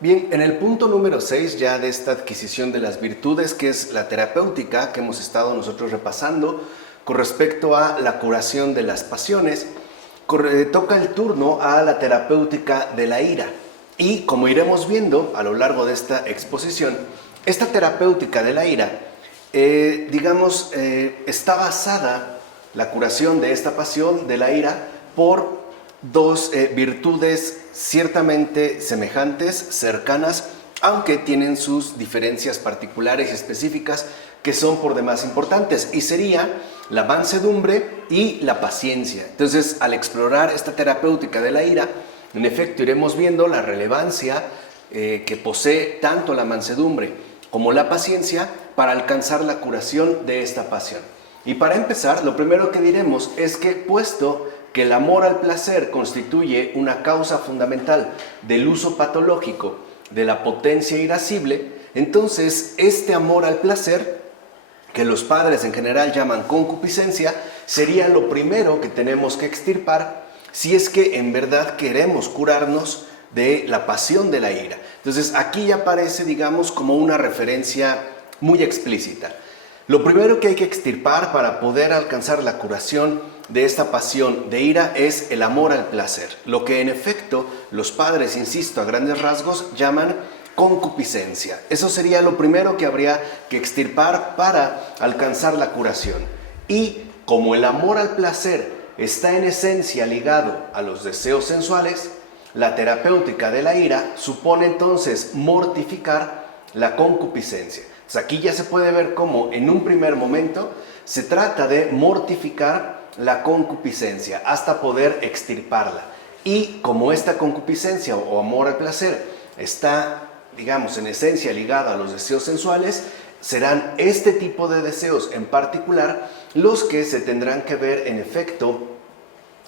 Bien, en el punto número 6 ya de esta adquisición de las virtudes, que es la terapéutica que hemos estado nosotros repasando con respecto a la curación de las pasiones, toca el turno a la terapéutica de la ira. Y como iremos viendo a lo largo de esta exposición, esta terapéutica de la ira, está basada, la curación de esta pasión de la ira, por dos virtudes ciertamente semejantes, cercanas, aunque tienen sus diferencias particulares y específicas que son por demás importantes, y sería la mansedumbre y la paciencia. Entonces, al explorar esta terapéutica de la ira, en efecto iremos viendo la relevancia que posee tanto la mansedumbre como la paciencia para alcanzar la curación de esta pasión. Y para empezar, lo primero que diremos es que, puesto que el amor al placer constituye una causa fundamental del uso patológico de la potencia irascible, entonces este amor al placer, que los padres en general llaman concupiscencia, sería lo primero que tenemos que extirpar si es que en verdad queremos curarnos de la pasión de la ira. Entonces aquí ya aparece, digamos, como una referencia muy explícita. Lo primero que hay que extirpar para poder alcanzar la curación de esta pasión de ira es el amor al placer, lo que en efecto los padres, insisto, a grandes rasgos llaman concupiscencia. Eso sería lo primero que habría que extirpar para alcanzar la curación. Y como el amor al placer está en esencia ligado a los deseos sensuales, la terapéutica de la ira supone entonces mortificar la concupiscencia. Entonces aquí ya se puede ver cómo en un primer momento se trata de mortificar la concupiscencia hasta poder extirparla. Y como esta concupiscencia o amor al placer está, digamos, en esencia ligada a los deseos sensuales, serán este tipo de deseos en particular los que se tendrán que ver en efecto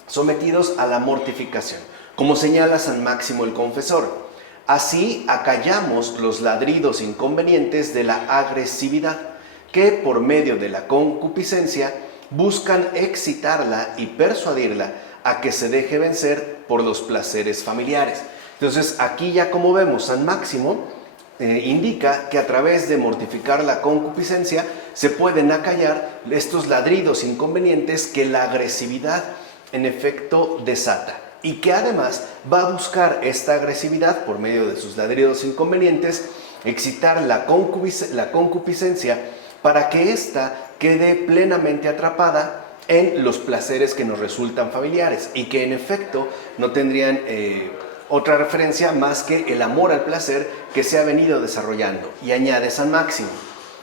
sometidos a la mortificación, como señala San Máximo el Confesor. Así acallamos los ladridos inconvenientes de la agresividad, que por medio de la concupiscencia buscan excitarla y persuadirla a que se deje vencer por los placeres familiares. Entonces aquí ya, como vemos, San Máximo indica que a través de mortificar la concupiscencia se pueden acallar estos ladridos inconvenientes que la agresividad en efecto desata, y que además va a buscar esta agresividad por medio de sus ladridos inconvenientes excitar la concupiscencia para que ésta quede plenamente atrapada en los placeres que nos resultan familiares y que en efecto no tendrían otra referencia más que el amor al placer que se ha venido desarrollando. Y añade San Máximo: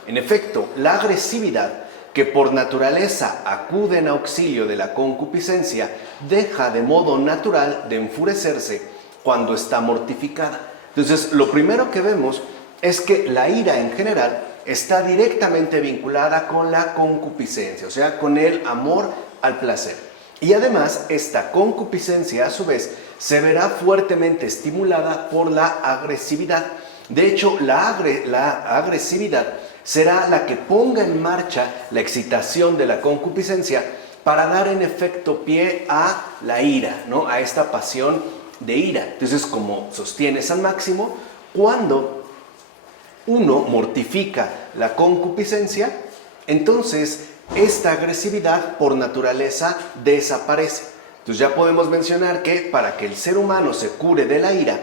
en efecto, la agresividad, que por naturaleza acude en auxilio de la concupiscencia, deja de modo natural de enfurecerse cuando está mortificada. Entonces, lo primero que vemos es que la ira en general está directamente vinculada con la concupiscencia, o sea, con el amor al placer. Y además, esta concupiscencia, a su vez, se verá fuertemente estimulada por la agresividad. De hecho, la agresividad será la que ponga en marcha la excitación de la concupiscencia para dar en efecto pie a la ira, ¿no? A esta pasión de ira. Entonces, como sostiene San Máximo, cuando uno mortifica la concupiscencia, entonces esta agresividad por naturaleza desaparece. Entonces ya podemos mencionar que para que el ser humano se cure de la ira,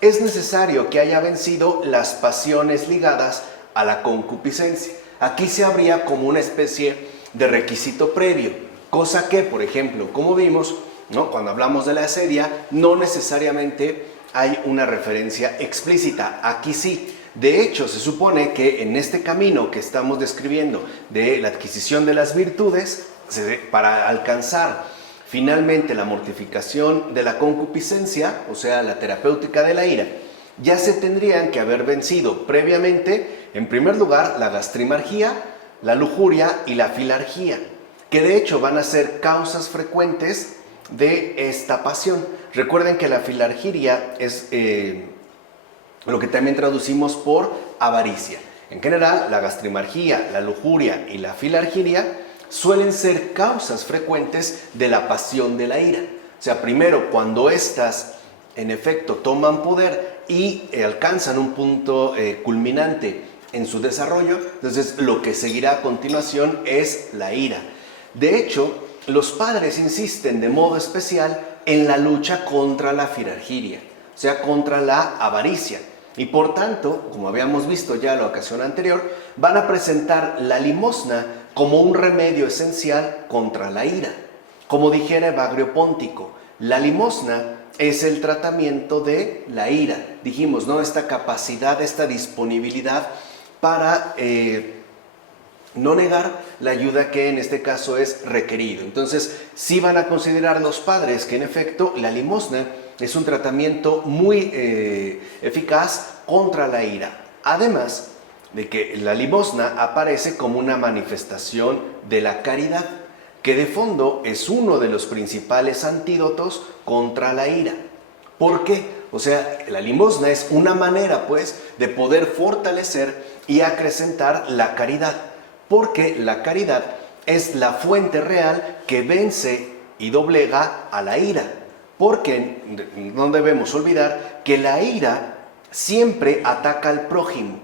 es necesario que haya vencido las pasiones ligadas a la concupiscencia. Aquí se habría como una especie de requisito previo, cosa que, por ejemplo, como vimos, ¿no?, cuando hablamos de la asedia, no necesariamente hay una referencia explícita. Aquí sí. De hecho, se supone que en este camino que estamos describiendo de la adquisición de las virtudes, para alcanzar finalmente la mortificación de la concupiscencia, o sea, la terapéutica de la ira, ya se tendrían que haber vencido previamente, en primer lugar, la gastrimargía, la lujuria y la filargía, que de hecho van a ser causas frecuentes de esta pasión. Recuerden que la filargía es lo que también traducimos por avaricia. En general, la gastrimargía, la lujuria y la filargía suelen ser causas frecuentes de la pasión de la ira. O sea, primero, cuando éstas en efecto toman poder y alcanzan un punto culminante en su desarrollo. Entonces lo que seguirá a continuación es la ira. De hecho, los padres insisten de modo especial en la lucha contra la firargiria, o sea, contra la avaricia. Y por tanto, como habíamos visto ya en la ocasión anterior, van a presentar la limosna como un remedio esencial contra la ira. Como dijera Evagrio Póntico, la limosna es el tratamiento de la ira. Dijimos, ¿no? Esta capacidad, esta disponibilidad para no negar la ayuda que en este caso es requerido. Entonces, sí van a considerar los padres que en efecto la limosna es un tratamiento muy eficaz contra la ira. Además de que la limosna aparece como una manifestación de la caridad, que de fondo es uno de los principales antídotos contra la ira. ¿Por qué? O sea, la limosna es una manera, pues, de poder fortalecer y acrecentar la caridad, porque la caridad es la fuente real que vence y doblega a la ira. Porque no debemos olvidar que la ira siempre ataca al prójimo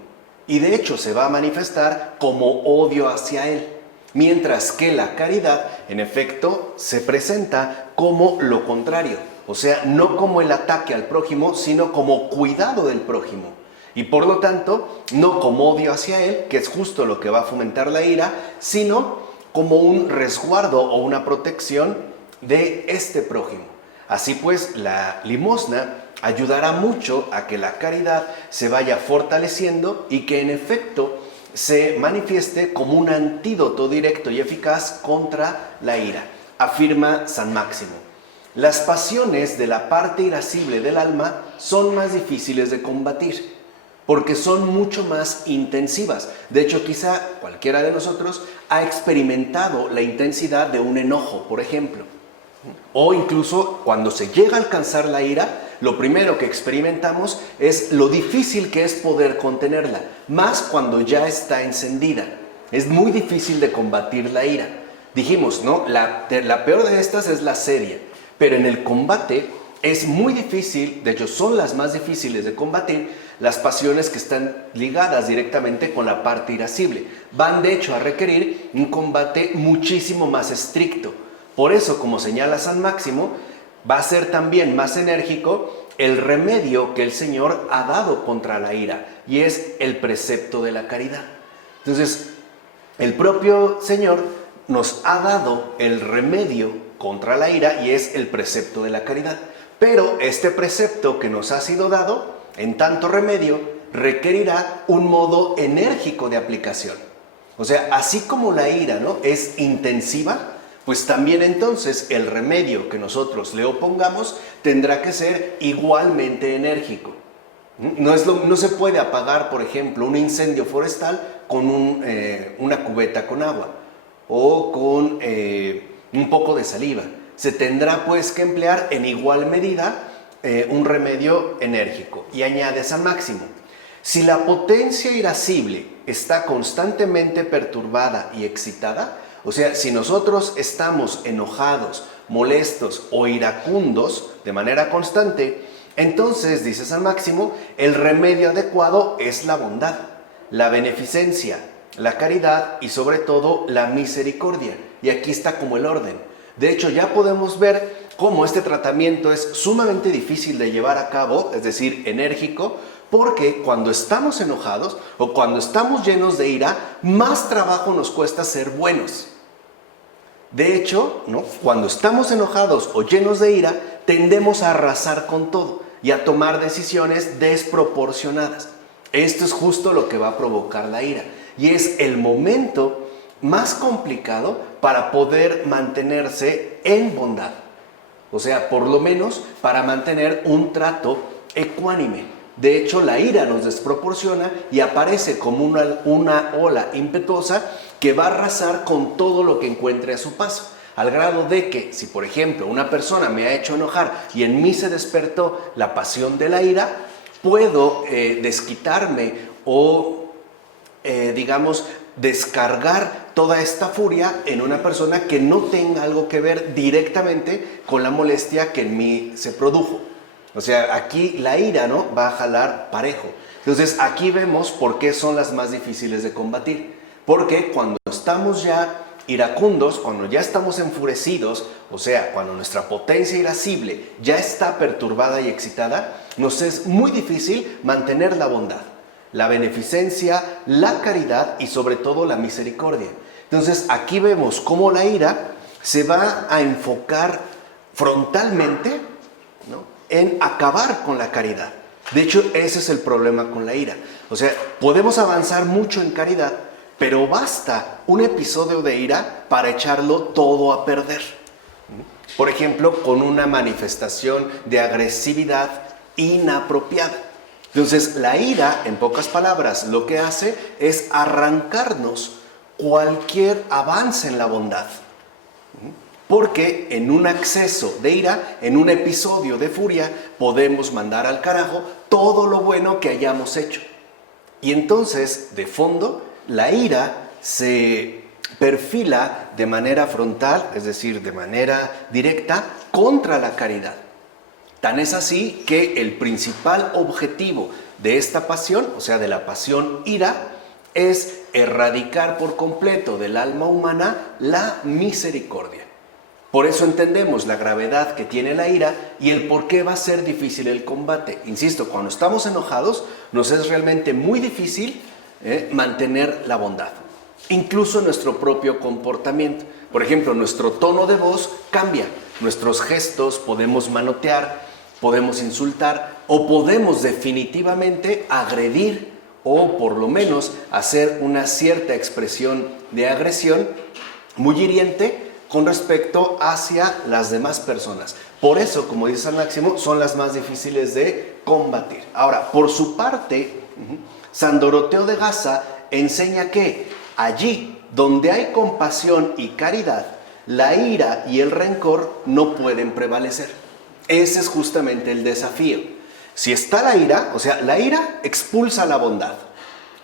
y de hecho se va a manifestar como odio hacia él, mientras que la caridad en efecto se presenta como lo contrario, o sea, no como el ataque al prójimo, sino como cuidado del prójimo y por lo tanto no como odio hacia él, que es justo lo que va a fomentar la ira, sino como un resguardo o una protección de este prójimo. Así pues, la limosna ayudará mucho a que la caridad se vaya fortaleciendo y que en efecto se manifieste como un antídoto directo y eficaz contra la ira, afirma San Máximo. Las pasiones de la parte irascible del alma son más difíciles de combatir, porque son mucho más intensivas. De hecho, quizá cualquiera de nosotros ha experimentado la intensidad de un enojo, por ejemplo. O incluso cuando se llega a alcanzar la ira, lo primero que experimentamos es lo difícil que es poder contenerla, más cuando ya está encendida. Es muy difícil de combatir la ira. Dijimos, ¿no? La peor de estas es la sedia, pero en el combate es muy difícil, de hecho son las más difíciles de combatir, las pasiones que están ligadas directamente con la parte irascible. Van de hecho a requerir un combate muchísimo más estricto. Por eso, como señala San Máximo, va a ser también más enérgico el remedio que el Señor ha dado contra la ira, y es el precepto de la caridad. Entonces, el propio Señor nos ha dado el remedio contra la ira, y es el precepto de la caridad. Pero este precepto que nos ha sido dado, en tanto remedio, requerirá un modo enérgico de aplicación. O sea, así como la ira, ¿no?, es intensiva, pues también entonces el remedio que nosotros le opongamos tendrá que ser igualmente enérgico. No se puede apagar, por ejemplo, un incendio forestal con una cubeta con agua o con un poco de saliva. Se tendrá pues que emplear en igual medida un remedio enérgico. Y añade San Máximo, si la potencia irascible está constantemente perturbada y excitada, o sea, si nosotros estamos enojados, molestos o iracundos de manera constante, entonces, dice San Máximo, el remedio adecuado es la bondad, la beneficencia, la caridad y sobre todo la misericordia. Y aquí está como el orden. De hecho, ya podemos ver cómo este tratamiento es sumamente difícil de llevar a cabo, es decir, enérgico, porque cuando estamos enojados o cuando estamos llenos de ira, más trabajo nos cuesta ser buenos. De hecho, ¿no?, cuando estamos enojados o llenos de ira, tendemos a arrasar con todo y a tomar decisiones desproporcionadas. Esto es justo lo que va a provocar la ira y es el momento más complicado para poder mantenerse en bondad. O sea, por lo menos para mantener un trato ecuánime. De hecho, la ira nos desproporciona y aparece como una ola impetuosa que va a arrasar con todo lo que encuentre a su paso. Al grado de que, si por ejemplo una persona me ha hecho enojar y en mí se despertó la pasión de la ira, puedo desquitarme o, digamos, descargar toda esta furia en una persona que no tenga algo que ver directamente con la molestia que en mí se produjo. O sea, aquí la ira, ¿no?, va a jalar parejo. Entonces, aquí vemos por qué son las más difíciles de combatir. Porque cuando estamos ya iracundos, cuando ya estamos enfurecidos, o sea, cuando nuestra potencia irascible ya está perturbada y excitada, nos es muy difícil mantener la bondad, la beneficencia, la caridad y sobre todo la misericordia. Entonces, aquí vemos cómo la ira se va a enfocar frontalmente, ¿no?, en acabar con la caridad. De hecho, ese es el problema con la ira. O sea, podemos avanzar mucho en caridad, pero basta un episodio de ira para echarlo todo a perder. Por ejemplo, con una manifestación de agresividad inapropiada. Entonces, la ira, en pocas palabras, lo que hace es arrancarnos cualquier avance en la bondad. Porque en un acceso de ira, en un episodio de furia, podemos mandar al carajo todo lo bueno que hayamos hecho. Y entonces, de fondo, la ira se perfila de manera frontal, es decir, de manera directa, contra la caridad. Tan es así que el principal objetivo de esta pasión, o sea, de la pasión ira, es erradicar por completo del alma humana la misericordia. Por eso entendemos la gravedad que tiene la ira y el por qué va a ser difícil el combate. Insisto, cuando estamos enojados, nos es realmente muy difícil mantener la bondad. Incluso nuestro propio comportamiento. Por ejemplo, nuestro tono de voz cambia. Nuestros gestos, podemos manotear, podemos insultar o podemos definitivamente agredir o por lo menos hacer una cierta expresión de agresión muy hiriente con respecto hacia las demás personas. Por eso, como dice San Máximo, son las más difíciles de combatir. Ahora, por su parte, San Doroteo de Gaza enseña que allí donde hay compasión y caridad, la ira y el rencor no pueden prevalecer. Ese es justamente el desafío. Si está la ira, o sea, la ira expulsa la bondad,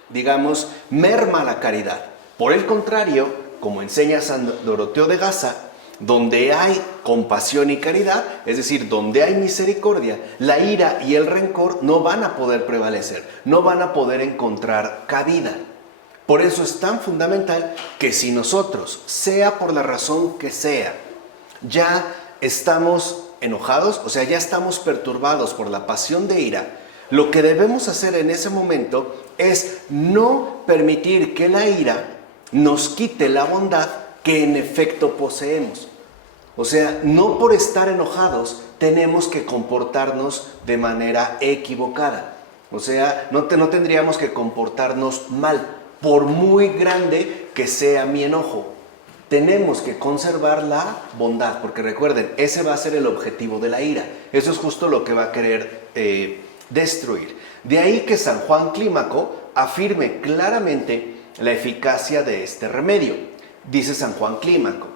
digamos, merma la caridad. Por el contrario, como enseña San Doroteo de Gaza, donde hay compasión y caridad, es decir, donde hay misericordia, la ira y el rencor no van a poder prevalecer, no van a poder encontrar cabida. Por eso es tan fundamental que si nosotros, sea por la razón que sea, ya estamos enojados, o sea, ya estamos perturbados por la pasión de ira, lo que debemos hacer en ese momento es no permitir que la ira nos quite la bondad que en efecto poseemos. O sea, no por estar enojados tenemos que comportarnos de manera equivocada. O sea, no tendríamos que comportarnos mal, por muy grande que sea mi enojo. Tenemos que conservar la bondad, porque recuerden, ese va a ser el objetivo de la ira. Eso es justo lo que va a querer destruir. De ahí que San Juan Clímaco afirme claramente la eficacia de este remedio. Dice San Juan Clímaco: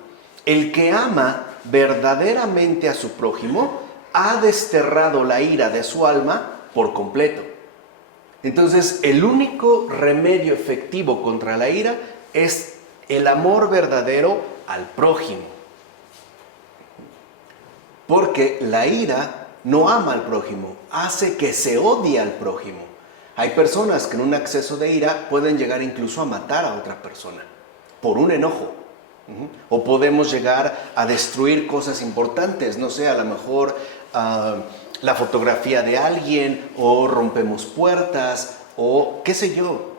el que ama verdaderamente a su prójimo ha desterrado la ira de su alma por completo. Entonces, el único remedio efectivo contra la ira es el amor verdadero al prójimo. Porque la ira no ama al prójimo, hace que se odie al prójimo. Hay personas que en un acceso de ira pueden llegar incluso a matar a otra persona por un enojo. O podemos llegar a destruir cosas importantes, no sé, a lo mejor la fotografía de alguien, o rompemos puertas, o qué sé yo,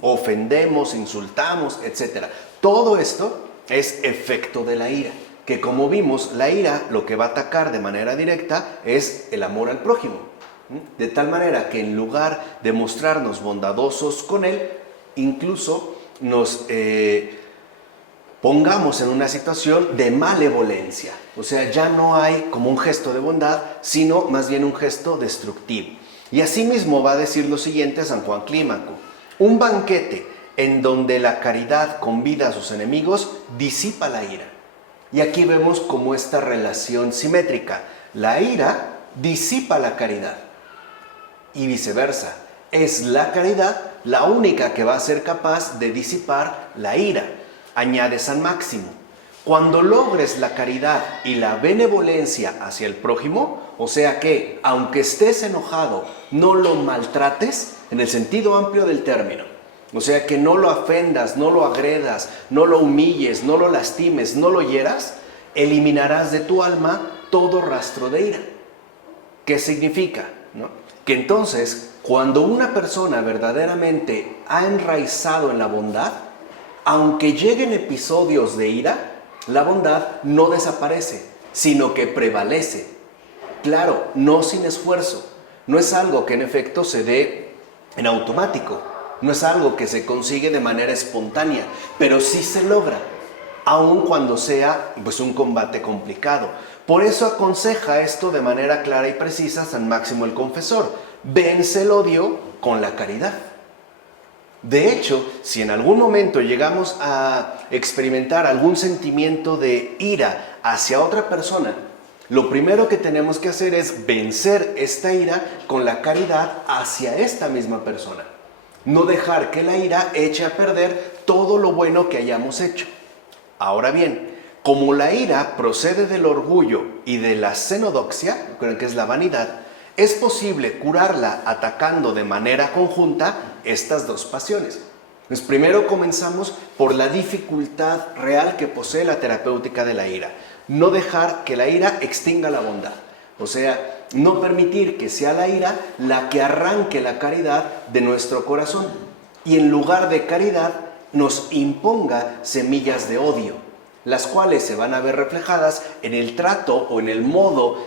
ofendemos, insultamos, etc. Todo esto es efecto de la ira, que como vimos, la ira lo que va a atacar de manera directa es el amor al prójimo. De tal manera que en lugar de mostrarnos bondadosos con él, incluso nos pongamos en una situación de malevolencia. O sea, ya no hay como un gesto de bondad, sino más bien un gesto destructivo. Y asimismo va a decir lo siguiente San Juan Clímaco: un banquete en donde la caridad convida a sus enemigos disipa la ira. Y aquí vemos como esta relación simétrica. La ira disipa la caridad y viceversa. Es la caridad la única que va a ser capaz de disipar la ira. Añade San Máximo: Cuando logres la caridad y la benevolencia hacia el prójimo, o sea que, aunque estés enojado, no lo maltrates, en el sentido amplio del término. O sea que no lo ofendas, no lo agredas, no lo humilles, no lo lastimes, no lo hieras, eliminarás de tu alma todo rastro de ira. ¿Qué significa? ¿No? Que entonces, cuando una persona verdaderamente ha enraizado en la bondad, aunque lleguen episodios de ira, la bondad no desaparece, sino que prevalece. Claro, no sin esfuerzo. No es algo que en efecto se dé en automático. No es algo que se consigue de manera espontánea, pero sí se logra, aun cuando sea pues, un combate complicado. Por eso aconseja esto de manera clara y precisa San Máximo el Confesor. Vence el odio con la caridad. De hecho, si en algún momento llegamos a experimentar algún sentimiento de ira hacia otra persona, lo primero que tenemos que hacer es vencer esta ira con la caridad hacia esta misma persona. No dejar que la ira eche a perder todo lo bueno que hayamos hecho. Ahora bien, como la ira procede del orgullo y de la xenodoxia, que es la vanidad, es posible curarla atacando de manera conjunta estas dos pasiones. Pues primero comenzamos por la dificultad real que posee la terapéutica de la ira. No dejar que la ira extinga la bondad. O sea, no permitir que sea la ira la que arranque la caridad de nuestro corazón y en lugar de caridad nos imponga semillas de odio, las cuales se van a ver reflejadas en el trato o en el modo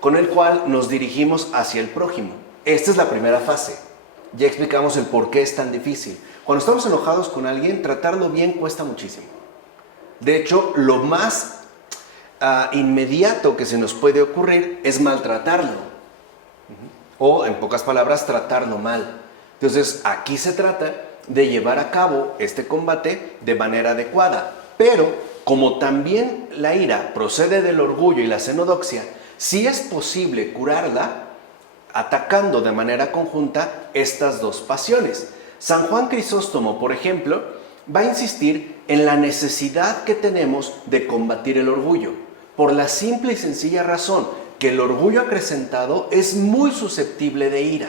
con el cual nos dirigimos hacia el prójimo. Esta es la primera fase. Ya explicamos el por qué es tan difícil. Cuando estamos enojados con alguien, tratarlo bien cuesta muchísimo. De hecho, lo más inmediato que se nos puede ocurrir es maltratarlo. O, en pocas palabras, tratarlo mal. Entonces, aquí se trata de llevar a cabo este combate de manera adecuada. Pero, como también la ira procede del orgullo y la xenodoxia, sí es posible curarla atacando de manera conjunta estas dos pasiones. San Juan Crisóstomo, por ejemplo, va a insistir en la necesidad que tenemos de combatir el orgullo, por la simple y sencilla razón que el orgullo acrecentado es muy susceptible de ira.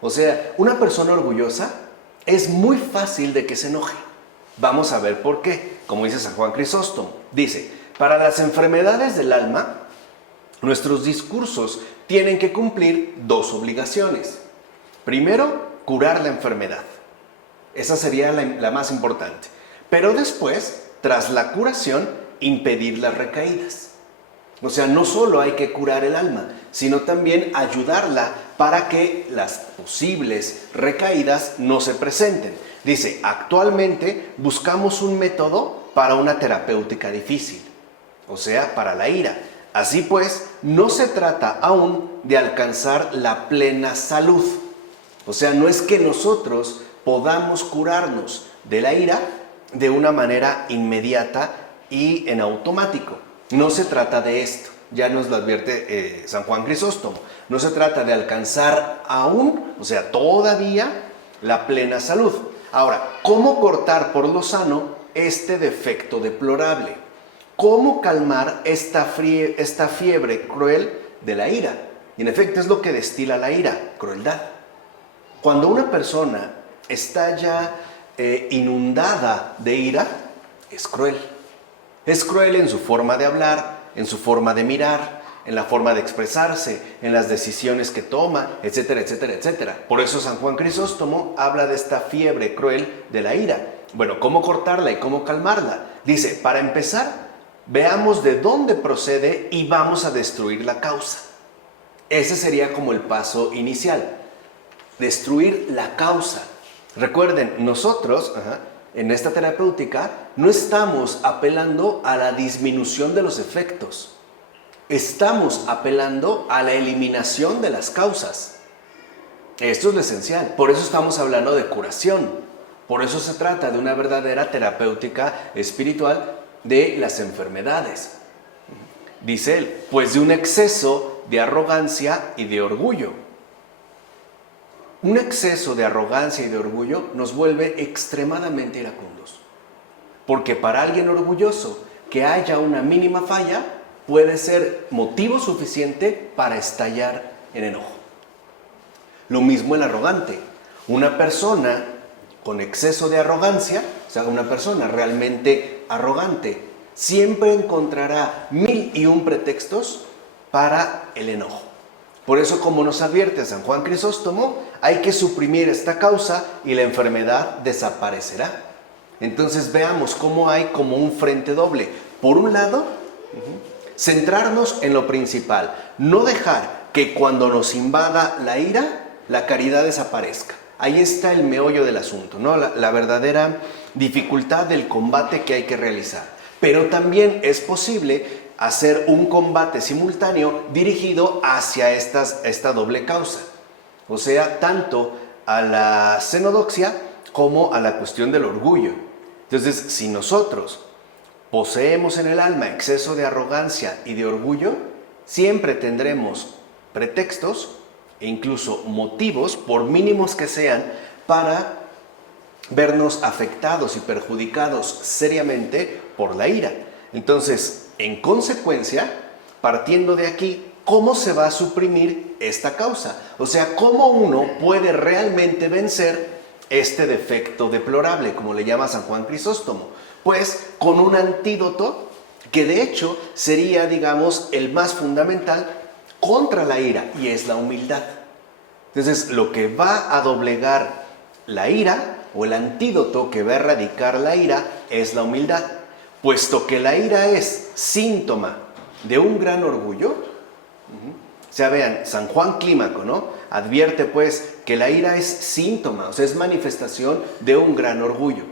O sea, una persona orgullosa es muy fácil de que se enoje. Vamos a ver por qué. Como dice San Juan Crisóstomo, dice, para las enfermedades del alma, nuestros discursos tienen que cumplir dos obligaciones. Primero, curar la enfermedad. Esa sería la más importante. Pero después, tras la curación, impedir las recaídas. O sea, no solo hay que curar el alma, sino también ayudarla para que las posibles recaídas no se presenten. Dice, actualmente buscamos un método para una terapéutica difícil, o sea, para la ira. Así pues, no se trata aún de alcanzar la plena salud. O sea, no es que nosotros podamos curarnos de la ira de una manera inmediata y en automático. No se trata de esto, ya nos lo advierte San Juan Crisóstomo. No se trata de alcanzar aún, o sea, todavía la plena salud. Ahora, ¿cómo cortar por lo sano este defecto deplorable? ¿Cómo calmar esta fiebre cruel de la ira? Y en efecto es lo que destila la ira, crueldad. Cuando una persona está ya inundada de ira, es cruel. Es cruel en su forma de hablar, en su forma de mirar, en la forma de expresarse, en las decisiones que toma, etcétera, etcétera, etcétera. Por eso San Juan Crisóstomo habla de esta fiebre cruel de la ira. Bueno, ¿cómo cortarla y cómo calmarla? Dice, para empezar, veamos de dónde procede y vamos a destruir la causa. Ese sería como el paso inicial. Destruir la causa. Recuerden, nosotros, en esta terapéutica, no estamos apelando a la disminución de los efectos. Estamos apelando a la eliminación de las causas. Esto es lo esencial. Por eso estamos hablando de curación. Por eso se trata de una verdadera terapéutica espiritual de las enfermedades. Dice él, pues de un exceso de arrogancia y de orgullo. Un exceso de arrogancia y de orgullo nos vuelve extremadamente iracundos. porque para alguien orgulloso que haya una mínima falla puede ser motivo suficiente para estallar en enojo. Lo mismo el arrogante. Una persona con exceso de arrogancia, o sea, una persona realmente arrogante, siempre encontrará 1001 pretextos para el enojo. Por eso, como nos advierte San Juan Crisóstomo, hay que suprimir esta causa y la enfermedad desaparecerá. Entonces veamos cómo hay como un frente doble. Por un lado, centrarnos en lo principal, no dejar que cuando nos invada la ira, la caridad desaparezca. Ahí está el meollo del asunto, ¿no? La verdadera dificultad del combate que hay que realizar. Pero también es posible hacer un combate simultáneo dirigido hacia esta doble causa. O sea, tanto a la xenodoxia como a la cuestión del orgullo. Entonces, si nosotros poseemos en el alma exceso de arrogancia y de orgullo, siempre tendremos pretextos e incluso motivos, por mínimos que sean, para vernos afectados y perjudicados seriamente por la ira. Entonces, en consecuencia, partiendo de aquí, ¿cómo se va a suprimir esta causa? O sea, ¿cómo uno puede realmente vencer este defecto deplorable, como le llama San Juan Crisóstomo? Pues con un antídoto que de hecho sería, digamos, el más fundamental contra la ira, y es la humildad. Entonces, lo que va a doblegar la ira, o el antídoto que va a erradicar la ira, es la humildad. Puesto que la ira es síntoma de un gran orgullo, o sea, vean, San Juan Clímaco, ¿no? Advierte pues que la ira es síntoma, o sea, es manifestación de un gran orgullo.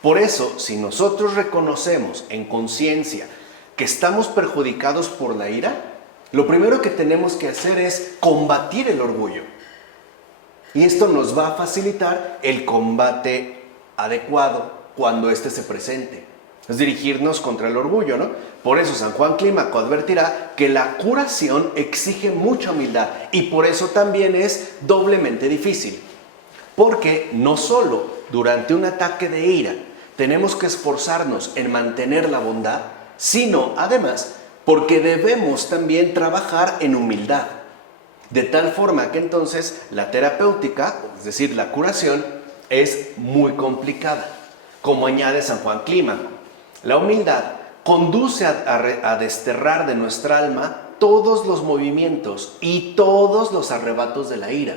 Por eso, si nosotros reconocemos en conciencia que estamos perjudicados por la ira, lo primero que tenemos que hacer es combatir el orgullo. Y esto nos va a facilitar el combate adecuado cuando éste se presente. Es dirigirnos contra el orgullo, ¿no? Por eso San Juan Clímaco advertirá que la curación exige mucha humildad y por eso también es doblemente difícil. Porque no solo durante un ataque de ira tenemos que esforzarnos en mantener la bondad, sino además porque debemos también trabajar en humildad. De tal forma que entonces la terapéutica, es decir, la curación, es muy complicada. Como añade San Juan Clímaco, la humildad conduce a desterrar de nuestra alma todos los movimientos y todos los arrebatos de la ira.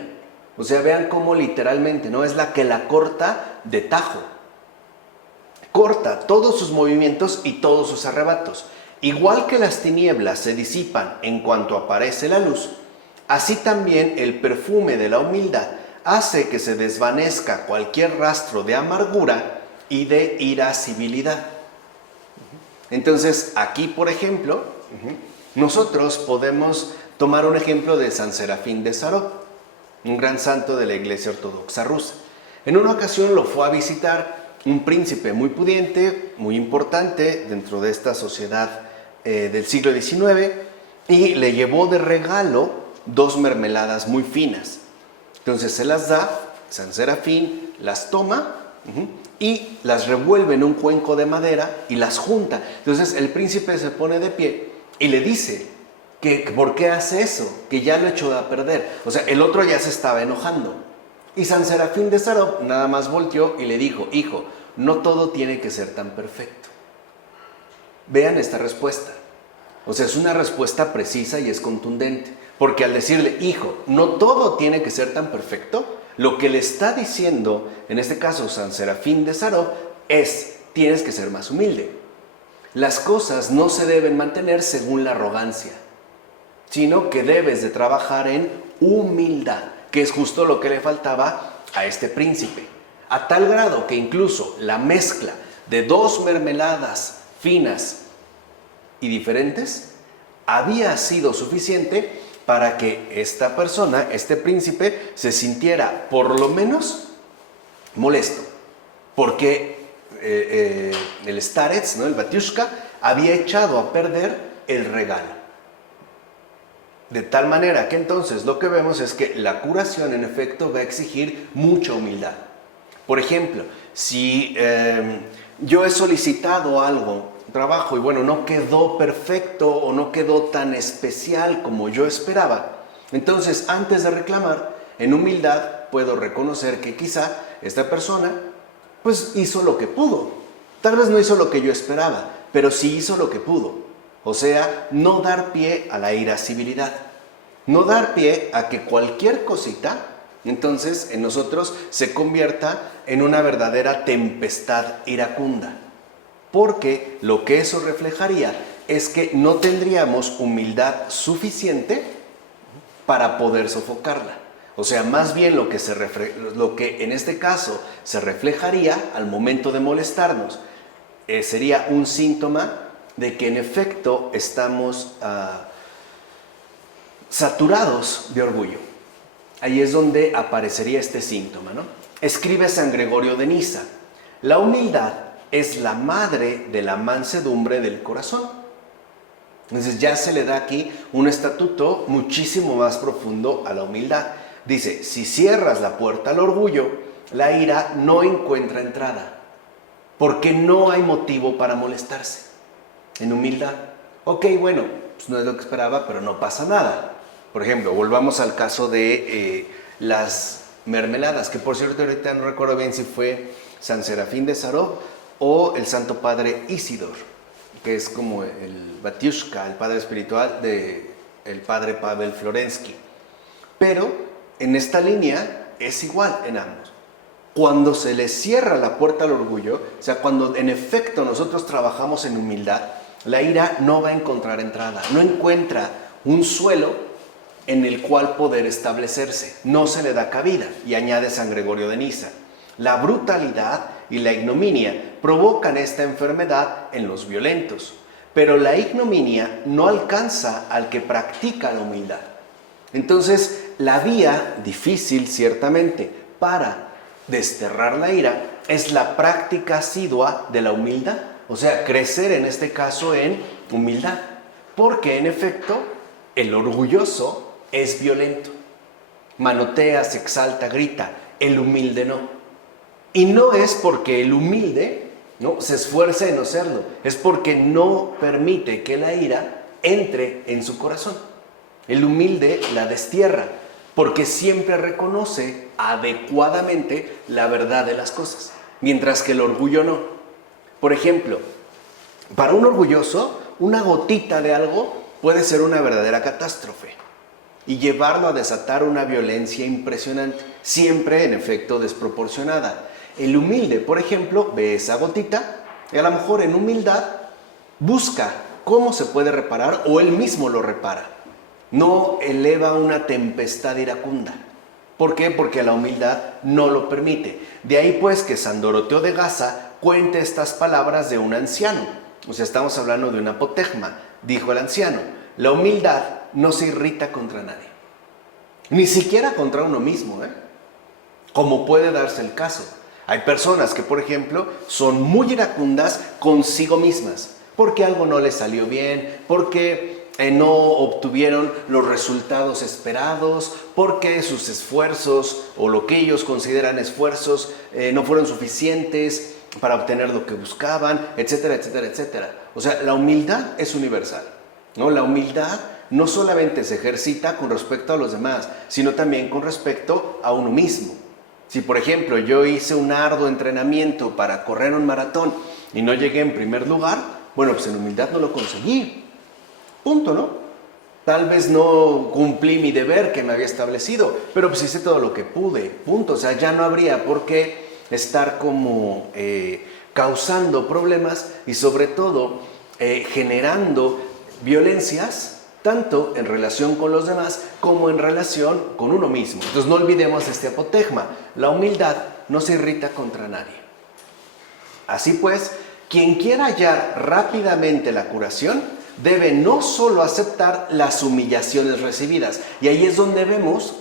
O sea, vean cómo literalmente, ¿no? Es la que la corta de tajo. Corta todos sus movimientos y todos sus arrebatos. Igual que las tinieblas se disipan en cuanto aparece la luz, así también el perfume de la humildad hace que se desvanezca cualquier rastro de amargura y de irascibilidad. Entonces, aquí, por ejemplo, nosotros podemos tomar un ejemplo de San Serafín de Sarov, un gran santo de la Iglesia Ortodoxa rusa. En una ocasión lo fue a visitar un príncipe muy pudiente, muy importante dentro de esta sociedad del siglo XIX, y le llevó de regalo 2 mermeladas muy finas. Entonces se las da, San Serafín las toma y las revuelve en un cuenco de madera y las junta. Entonces el príncipe se pone de pie y le dice que ¿por qué hace eso? Que ya lo echó a perder. O sea, el otro ya se estaba enojando. Y San Serafín de Sarov nada más volteó y le dijo: hijo, no todo tiene que ser tan perfecto. Vean esta respuesta. O sea, es una respuesta precisa y es contundente. Porque al decirle: hijo, no todo tiene que ser tan perfecto, lo que le está diciendo, en este caso San Serafín de Sarov, es: tienes que ser más humilde. Las cosas no se deben mantener según la arrogancia, sino que debes de trabajar en humildad, que es justo lo que le faltaba a este príncipe. A tal grado que incluso la mezcla de 2 mermeladas finas y diferentes había sido suficiente para que esta persona, este príncipe, se sintiera por lo menos molesto, porque el starets, ¿no? El batiushka, había echado a perder el regalo. De tal manera que entonces lo que vemos es que la curación en efecto va a exigir mucha humildad. Por ejemplo, si yo he solicitado algo, trabajo, y bueno, no quedó perfecto o no quedó tan especial como yo esperaba. Entonces, antes de reclamar, en humildad puedo reconocer que quizá esta persona pues hizo lo que pudo. Tal vez no hizo lo que yo esperaba, pero sí hizo lo que pudo. O sea, no dar pie a la irascibilidad. No dar pie a que cualquier cosita, entonces, en nosotros se convierta en una verdadera tempestad iracunda. Porque lo que eso reflejaría es que no tendríamos humildad suficiente para poder sofocarla. O sea, más bien lo que en este caso se reflejaría al momento de molestarnos sería un síntoma de que en efecto estamos saturados de orgullo. Ahí es donde aparecería este síntoma, ¿no? Escribe San Gregorio de Niza: la humildad es la madre de la mansedumbre del corazón. Entonces ya se le da aquí un estatuto muchísimo más profundo a la humildad. Dice, si cierras la puerta al orgullo, la ira no encuentra entrada, porque no hay motivo para molestarse. En humildad, ok, bueno, pues no es lo que esperaba, pero no pasa nada. Por ejemplo, volvamos al caso de las mermeladas, que por cierto ahorita no recuerdo bien si fue San Serafín de Sarov o el Santo Padre Isidor, que es como el Batiushka, el padre espiritual del Padre Pavel Florensky. Pero en esta línea es igual en ambos. Cuando se le cierra la puerta al orgullo, o sea, cuando en efecto nosotros trabajamos en humildad, la ira no va a encontrar entrada, no encuentra un suelo en el cual poder establecerse, no se le da cabida. Y añade San Gregorio de Niza, la brutalidad y la ignominia provocan esta enfermedad en los violentos, pero la ignominia no alcanza al que practica la humildad. Entonces, la vía difícil ciertamente para desterrar la ira es la práctica asidua de la humildad, o sea, crecer en este caso en humildad, porque en efecto el orgulloso es violento, manotea, se exalta, grita, el humilde no. Y no es porque el humilde no se esfuerce en no serlo, es porque no permite que la ira entre en su corazón. El humilde la destierra, porque siempre reconoce adecuadamente la verdad de las cosas, mientras que el orgullo no. Por ejemplo, para un orgulloso, una gotita de algo puede ser una verdadera catástrofe y llevarlo a desatar una violencia impresionante, siempre en efecto desproporcionada. El humilde, por ejemplo, ve esa gotita y a lo mejor en humildad busca cómo se puede reparar o él mismo lo repara. No eleva una tempestad iracunda. ¿Por qué? Porque la humildad no lo permite. De ahí pues que San Doroteo de Gaza cuente estas palabras de un anciano. O sea, estamos hablando de un apotegma. Dijo el anciano, la humildad no se irrita contra nadie. Ni siquiera contra uno mismo, como puede darse el caso. Hay personas que, por ejemplo, son muy iracundas consigo mismas, porque algo no les salió bien, porque no obtuvieron los resultados esperados, porque sus esfuerzos o lo que ellos consideran esfuerzos no fueron suficientes para obtener lo que buscaban, etcétera, etcétera, etcétera. O sea, la humildad es universal, ¿no? La humildad no solamente se ejercita con respecto a los demás, sino también con respecto a uno mismo. Si, por ejemplo, yo hice un arduo entrenamiento para correr un maratón y no llegué en primer lugar, bueno, pues en humildad no lo conseguí. Punto, ¿no? Tal vez no cumplí mi deber que me había establecido, pero pues hice todo lo que pude. Punto. O sea, ya no habría por qué estar como causando problemas y sobre todo generando violencias tanto en relación con los demás como en relación con uno mismo. Entonces no olvidemos este apotegma, la humildad no se irrita contra nadie. Así pues, quien quiera hallar rápidamente la curación debe no solo aceptar las humillaciones recibidas, y ahí es donde vemos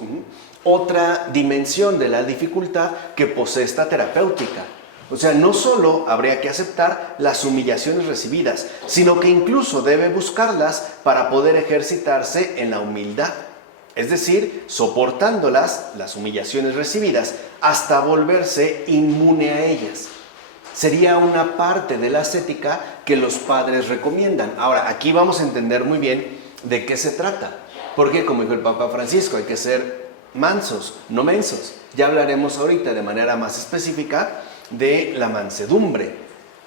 otra dimensión de la dificultad que posee esta terapéutica. O sea, no solo habría que aceptar las humillaciones recibidas, sino que incluso debe buscarlas para poder ejercitarse en la humildad. Es decir, soportándolas, las humillaciones recibidas, hasta volverse inmune a ellas. Sería una parte de la ascética que los padres recomiendan. Ahora, aquí vamos a entender muy bien de qué se trata. Porque, como dijo el Papa Francisco, hay que ser mansos, no mensos. Ya hablaremos ahorita de manera más específica de la mansedumbre.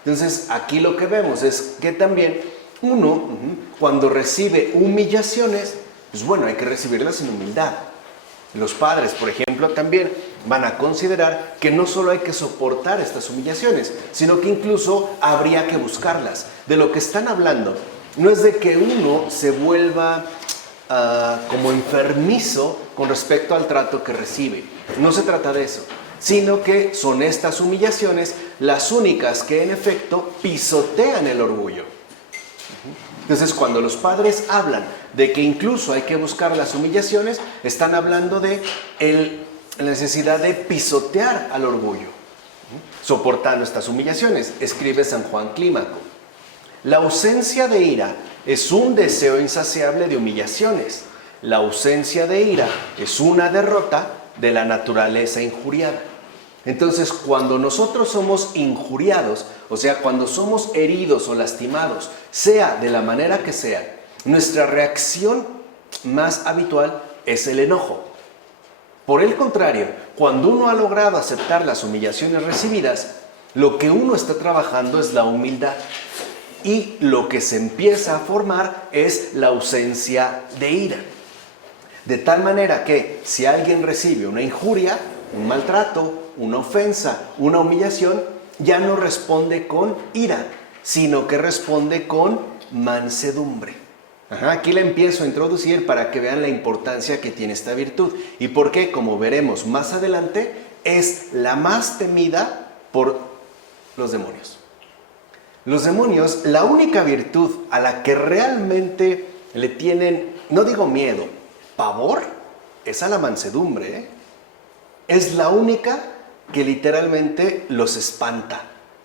Entonces, aquí lo que vemos es que también uno, cuando recibe humillaciones, pues bueno, hay que recibirlas en humildad. Los padres, por ejemplo, también van a considerar que no solo hay que soportar estas humillaciones, sino que incluso habría que buscarlas. De lo que están hablando no es de que uno se vuelva como enfermizo con respecto al trato que recibe. No se trata de eso, sino que son estas humillaciones las únicas que en efecto pisotean el orgullo. Entonces, cuando los padres hablan de que incluso hay que buscar las humillaciones, están hablando de la necesidad de pisotear al orgullo, soportando estas humillaciones. Escribe San Juan Clímaco: la ausencia de ira es un deseo insaciable de humillaciones. La ausencia de ira es una derrota de la naturaleza injuriada. Entonces, cuando nosotros somos injuriados, o sea, cuando somos heridos o lastimados, sea de la manera que sea, nuestra reacción más habitual es el enojo. Por el contrario, cuando uno ha logrado aceptar las humillaciones recibidas, lo que uno está trabajando es la humildad. Y lo que se empieza a formar es la ausencia de ira. De tal manera que si alguien recibe una injuria, un maltrato, una ofensa, una humillación, ya no responde con ira, sino que responde con mansedumbre. Aquí la empiezo a introducir para que vean la importancia que tiene esta virtud. Y por qué, como veremos más adelante, es la más temida por los demonios. Los demonios, la única virtud a la que realmente le tienen, no digo miedo, pavor, es a la mansedumbre. Es la única que literalmente los espanta.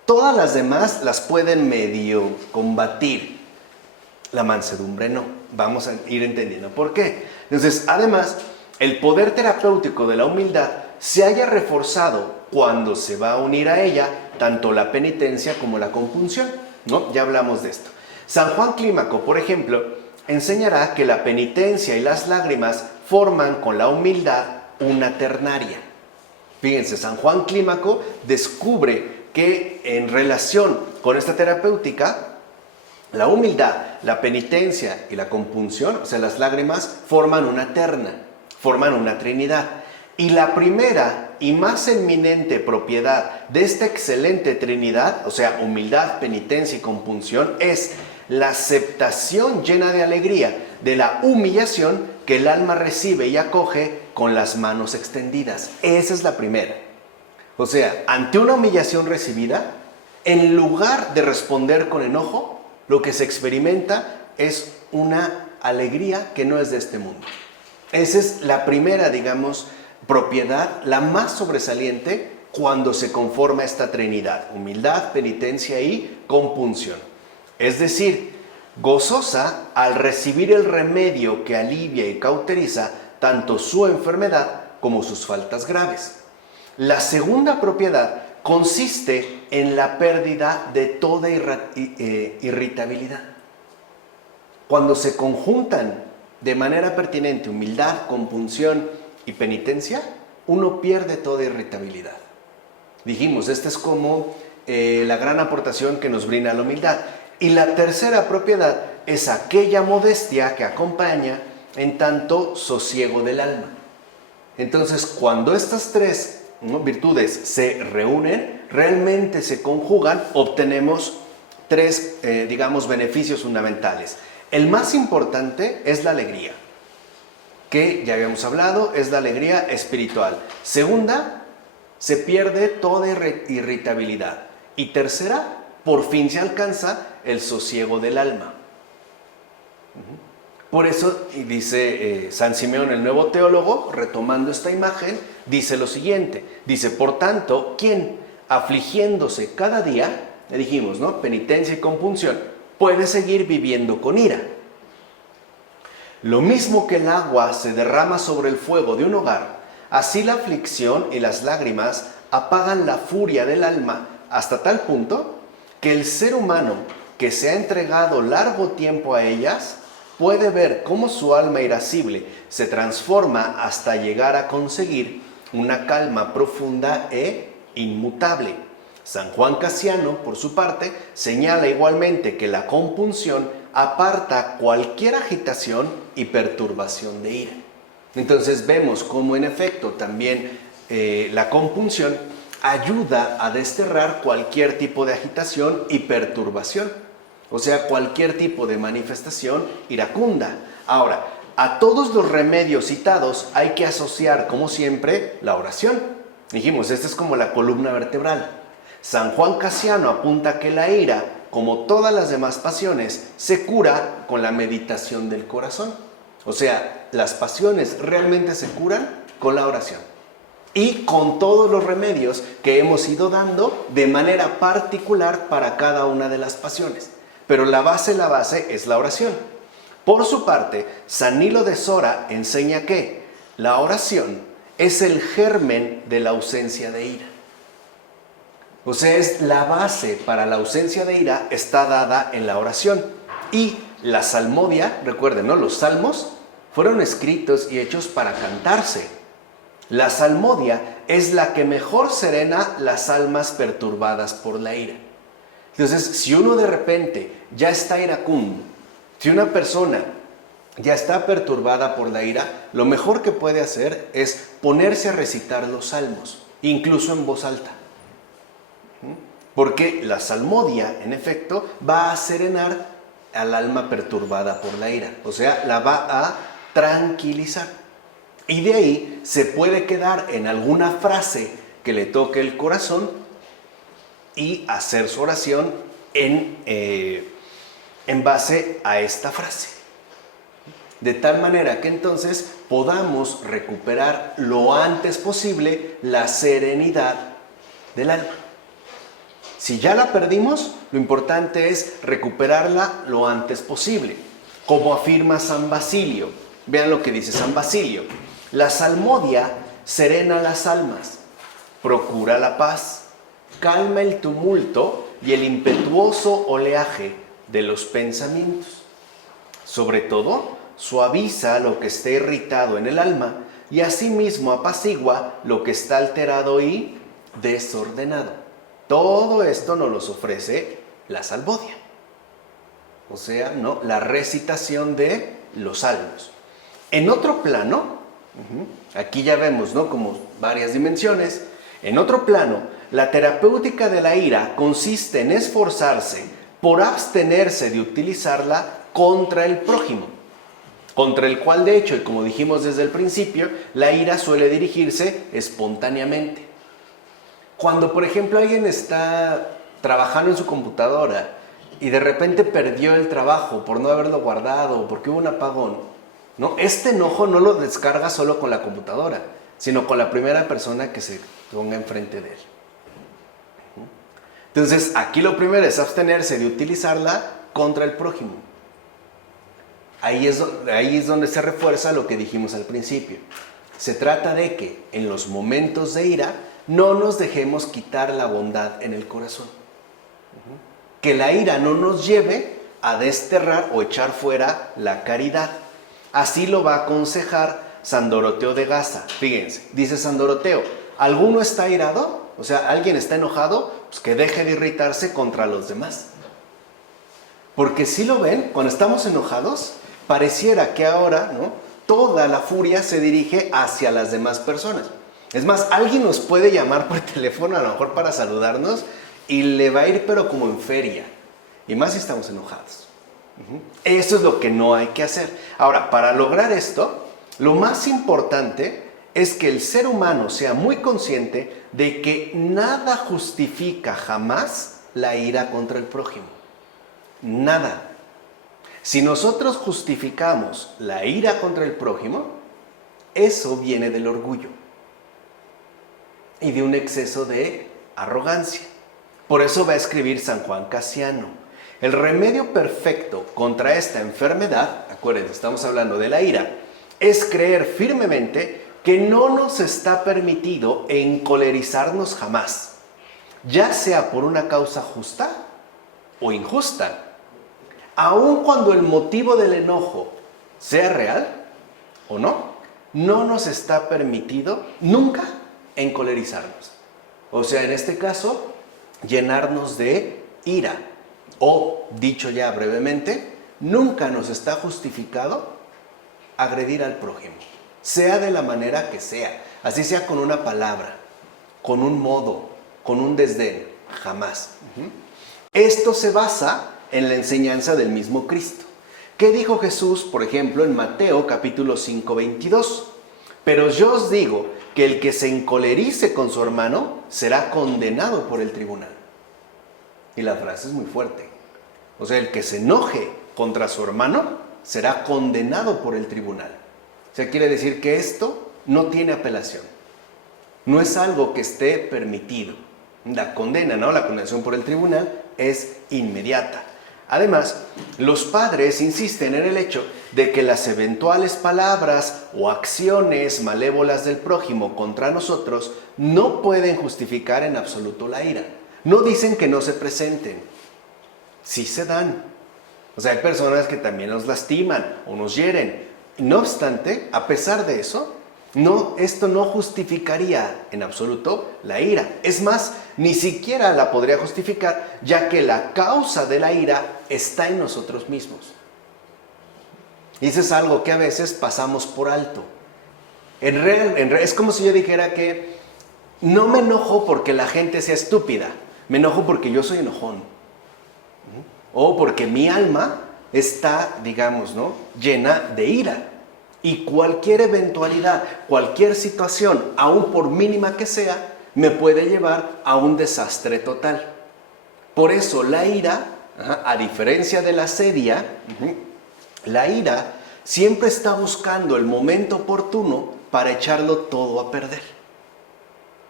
Todas las demás las pueden medio combatir. La mansedumbre no. Vamos a ir entendiendo por qué. Entonces, además, el poder terapéutico de la humildad se haya reforzado cuando se va a unir a ella tanto la penitencia como la compunción, ¿no? Ya hablamos de esto. San Juan Clímaco, por ejemplo, enseñará que la penitencia y las lágrimas forman con la humildad una ternaria. Fíjense, San Juan Clímaco descubre que en relación con esta terapéutica, la humildad, la penitencia y la compunción, o sea, las lágrimas, forman una terna, forman una trinidad. Y la primera y más eminente propiedad de esta excelente trinidad, o sea, humildad, penitencia y compunción, es la aceptación llena de alegría de la humillación que el alma recibe y acoge con las manos extendidas. Esa es la primera. O sea, ante una humillación recibida, en lugar de responder con enojo, lo que se experimenta es una alegría que no es de este mundo. Esa es la primera, digamos, propiedad, la más sobresaliente cuando se conforma esta trinidad: humildad, penitencia y compunción. Es decir, gozosa al recibir el remedio que alivia y cauteriza tanto su enfermedad como sus faltas graves. La segunda propiedad consiste en la pérdida de toda irritabilidad. Cuando se conjuntan de manera pertinente humildad, compunción y penitencia, uno pierde toda irritabilidad. Dijimos, esta es como la gran aportación que nos brinda la humildad. Y la tercera propiedad es aquella modestia que acompaña en tanto sosiego del alma. Entonces, cuando estas tres virtudes se reúnen, realmente se conjugan, obtenemos tres, digamos, beneficios fundamentales. El más importante es la alegría, que ya habíamos hablado, es la alegría espiritual. Segunda, se pierde toda irritabilidad. Y tercera, por fin se alcanza el sosiego del alma. Por eso, dice San Simeón, el nuevo teólogo, retomando esta imagen, dice lo siguiente. Dice, por tanto, quien afligiéndose cada día, le dijimos, ¿no?, penitencia y compunción, puede seguir viviendo con ira. Lo mismo que el agua se derrama sobre el fuego de un hogar, así la aflicción y las lágrimas apagan la furia del alma hasta tal punto que el ser humano que se ha entregado largo tiempo a ellas puede ver cómo su alma irascible se transforma hasta llegar a conseguir una calma profunda e inmutable. San Juan Casiano, por su parte, señala igualmente que la compunción aparta cualquier agitación y perturbación de ira. Entonces vemos cómo en efecto también la compunción ayuda a desterrar cualquier tipo de agitación y perturbación, o sea, cualquier tipo de manifestación iracunda. Ahora, a todos los remedios citados hay que asociar, como siempre, la oración. Dijimos, esta es como la columna vertebral. San Juan Casiano apunta que la ira, como todas las demás pasiones, se cura con la meditación del corazón. O sea, las pasiones realmente se curan con la oración. Y con todos los remedios que hemos ido dando de manera particular para cada una de las pasiones. Pero la base es la oración. Por su parte, San Nilo de Sora enseña que la oración es el germen de la ausencia de ira. O sea, es la base para la ausencia de ira, está dada en la oración. Y la salmodia, recuerden, ¿no? Los salmos fueron escritos y hechos para cantarse. La salmodia es la que mejor serena las almas perturbadas por la ira. Entonces, si uno de repente ya está iracundo, si una persona ya está perturbada por la ira, lo mejor que puede hacer es ponerse a recitar los salmos, incluso en voz alta. Porque la salmodia, en efecto, va a serenar al alma perturbada por la ira. O sea, la va a tranquilizar. Y de ahí se puede quedar en alguna frase que le toque el corazón y hacer su oración en base a esta frase. De tal manera que entonces podamos recuperar lo antes posible la serenidad del alma. Si ya la perdimos, lo importante es recuperarla lo antes posible. Como afirma San Basilio. Vean lo que dice San Basilio. La salmodia serena las almas, procura la paz, calma el tumulto y el impetuoso oleaje de los pensamientos. Sobre todo, suaviza lo que esté irritado en el alma y asimismo apacigua lo que está alterado y desordenado. Todo esto nos los ofrece la salmodia, o sea, ¿no? La recitación de los salmos. En otro plano, aquí ya vemos, ¿no? Como varias dimensiones. En otro plano, la terapéutica de la ira consiste en esforzarse por abstenerse de utilizarla contra el prójimo, contra el cual de hecho, y como dijimos desde el principio, la ira suele dirigirse espontáneamente. Cuando, por ejemplo, alguien está trabajando en su computadora y de repente perdió el trabajo por no haberlo guardado o porque hubo un apagón, ¿no? Este enojo no lo descarga solo con la computadora, sino con la primera persona que se ponga enfrente de él. Entonces, aquí lo primero es abstenerse de utilizarla contra el prójimo. Ahí es donde se refuerza lo que dijimos al principio. Se trata de que en los momentos de ira no nos dejemos quitar la bondad en el corazón. Que la ira no nos lleve a desterrar o echar fuera la caridad. Así lo va a aconsejar San Doroteo de Gaza. Fíjense, dice San Doroteo, ¿alguno está irado? O sea, ¿alguien está enojado? Pues que deje de irritarse contra los demás. Porque si lo ven, cuando estamos enojados, pareciera que ahora, ¿no? Toda la furia se dirige hacia las demás personas. Es más, alguien nos puede llamar por teléfono a lo mejor para saludarnos y le va a ir pero como en feria. Y más si estamos enojados. Eso es lo que no hay que hacer. Ahora, para lograr esto, lo más importante es que el ser humano sea muy consciente de que nada justifica jamás la ira contra el prójimo. Nada. Si nosotros justificamos la ira contra el prójimo, eso viene del orgullo y de un exceso de arrogancia. Por eso va a escribir San Juan Casiano: el remedio perfecto contra esta enfermedad, acuérdense, estamos hablando de la ira, es creer firmemente que no nos está permitido encolerizarnos jamás, ya sea por una causa justa o injusta. Aun cuando el motivo del enojo sea real o no, no nos está permitido nunca encolerizarnos. O sea, en este caso, llenarnos de ira. O, dicho ya brevemente, nunca nos está justificado agredir al prójimo, sea de la manera que sea, así sea con una palabra, con un modo, con un desdén, jamás. Esto se basa en la enseñanza del mismo Cristo. ¿Qué dijo Jesús, por ejemplo, en Mateo capítulo 5, 22? Pero yo os digo que el que se encolerice con su hermano será condenado por el tribunal. Y la frase es muy fuerte. O sea, el que se enoje contra su hermano será condenado por el tribunal. O sea, quiere decir que esto no tiene apelación. No es algo que esté permitido. La condena, ¿no? La condenación por el tribunal es inmediata. Además, los padres insisten en el hecho de que las eventuales palabras o acciones malévolas del prójimo contra nosotros no pueden justificar en absoluto la ira. No dicen que no se presenten. Sí se dan. O sea, hay personas que también nos lastiman o nos hieren. No obstante, a pesar de eso, esto no justificaría en absoluto la ira. Es más, ni siquiera la podría justificar, ya que la causa de la ira está en nosotros mismos. Y eso es algo que a veces pasamos por alto. Es como si yo dijera que no me enojo porque la gente sea estúpida, me enojo porque yo soy enojón. O porque mi alma está, digamos, ¿no?, llena de ira. Y cualquier eventualidad, cualquier situación, aun por mínima que sea, me puede llevar a un desastre total. Por eso la ira, a diferencia de la sedia, la ira siempre está buscando el momento oportuno para echarlo todo a perder.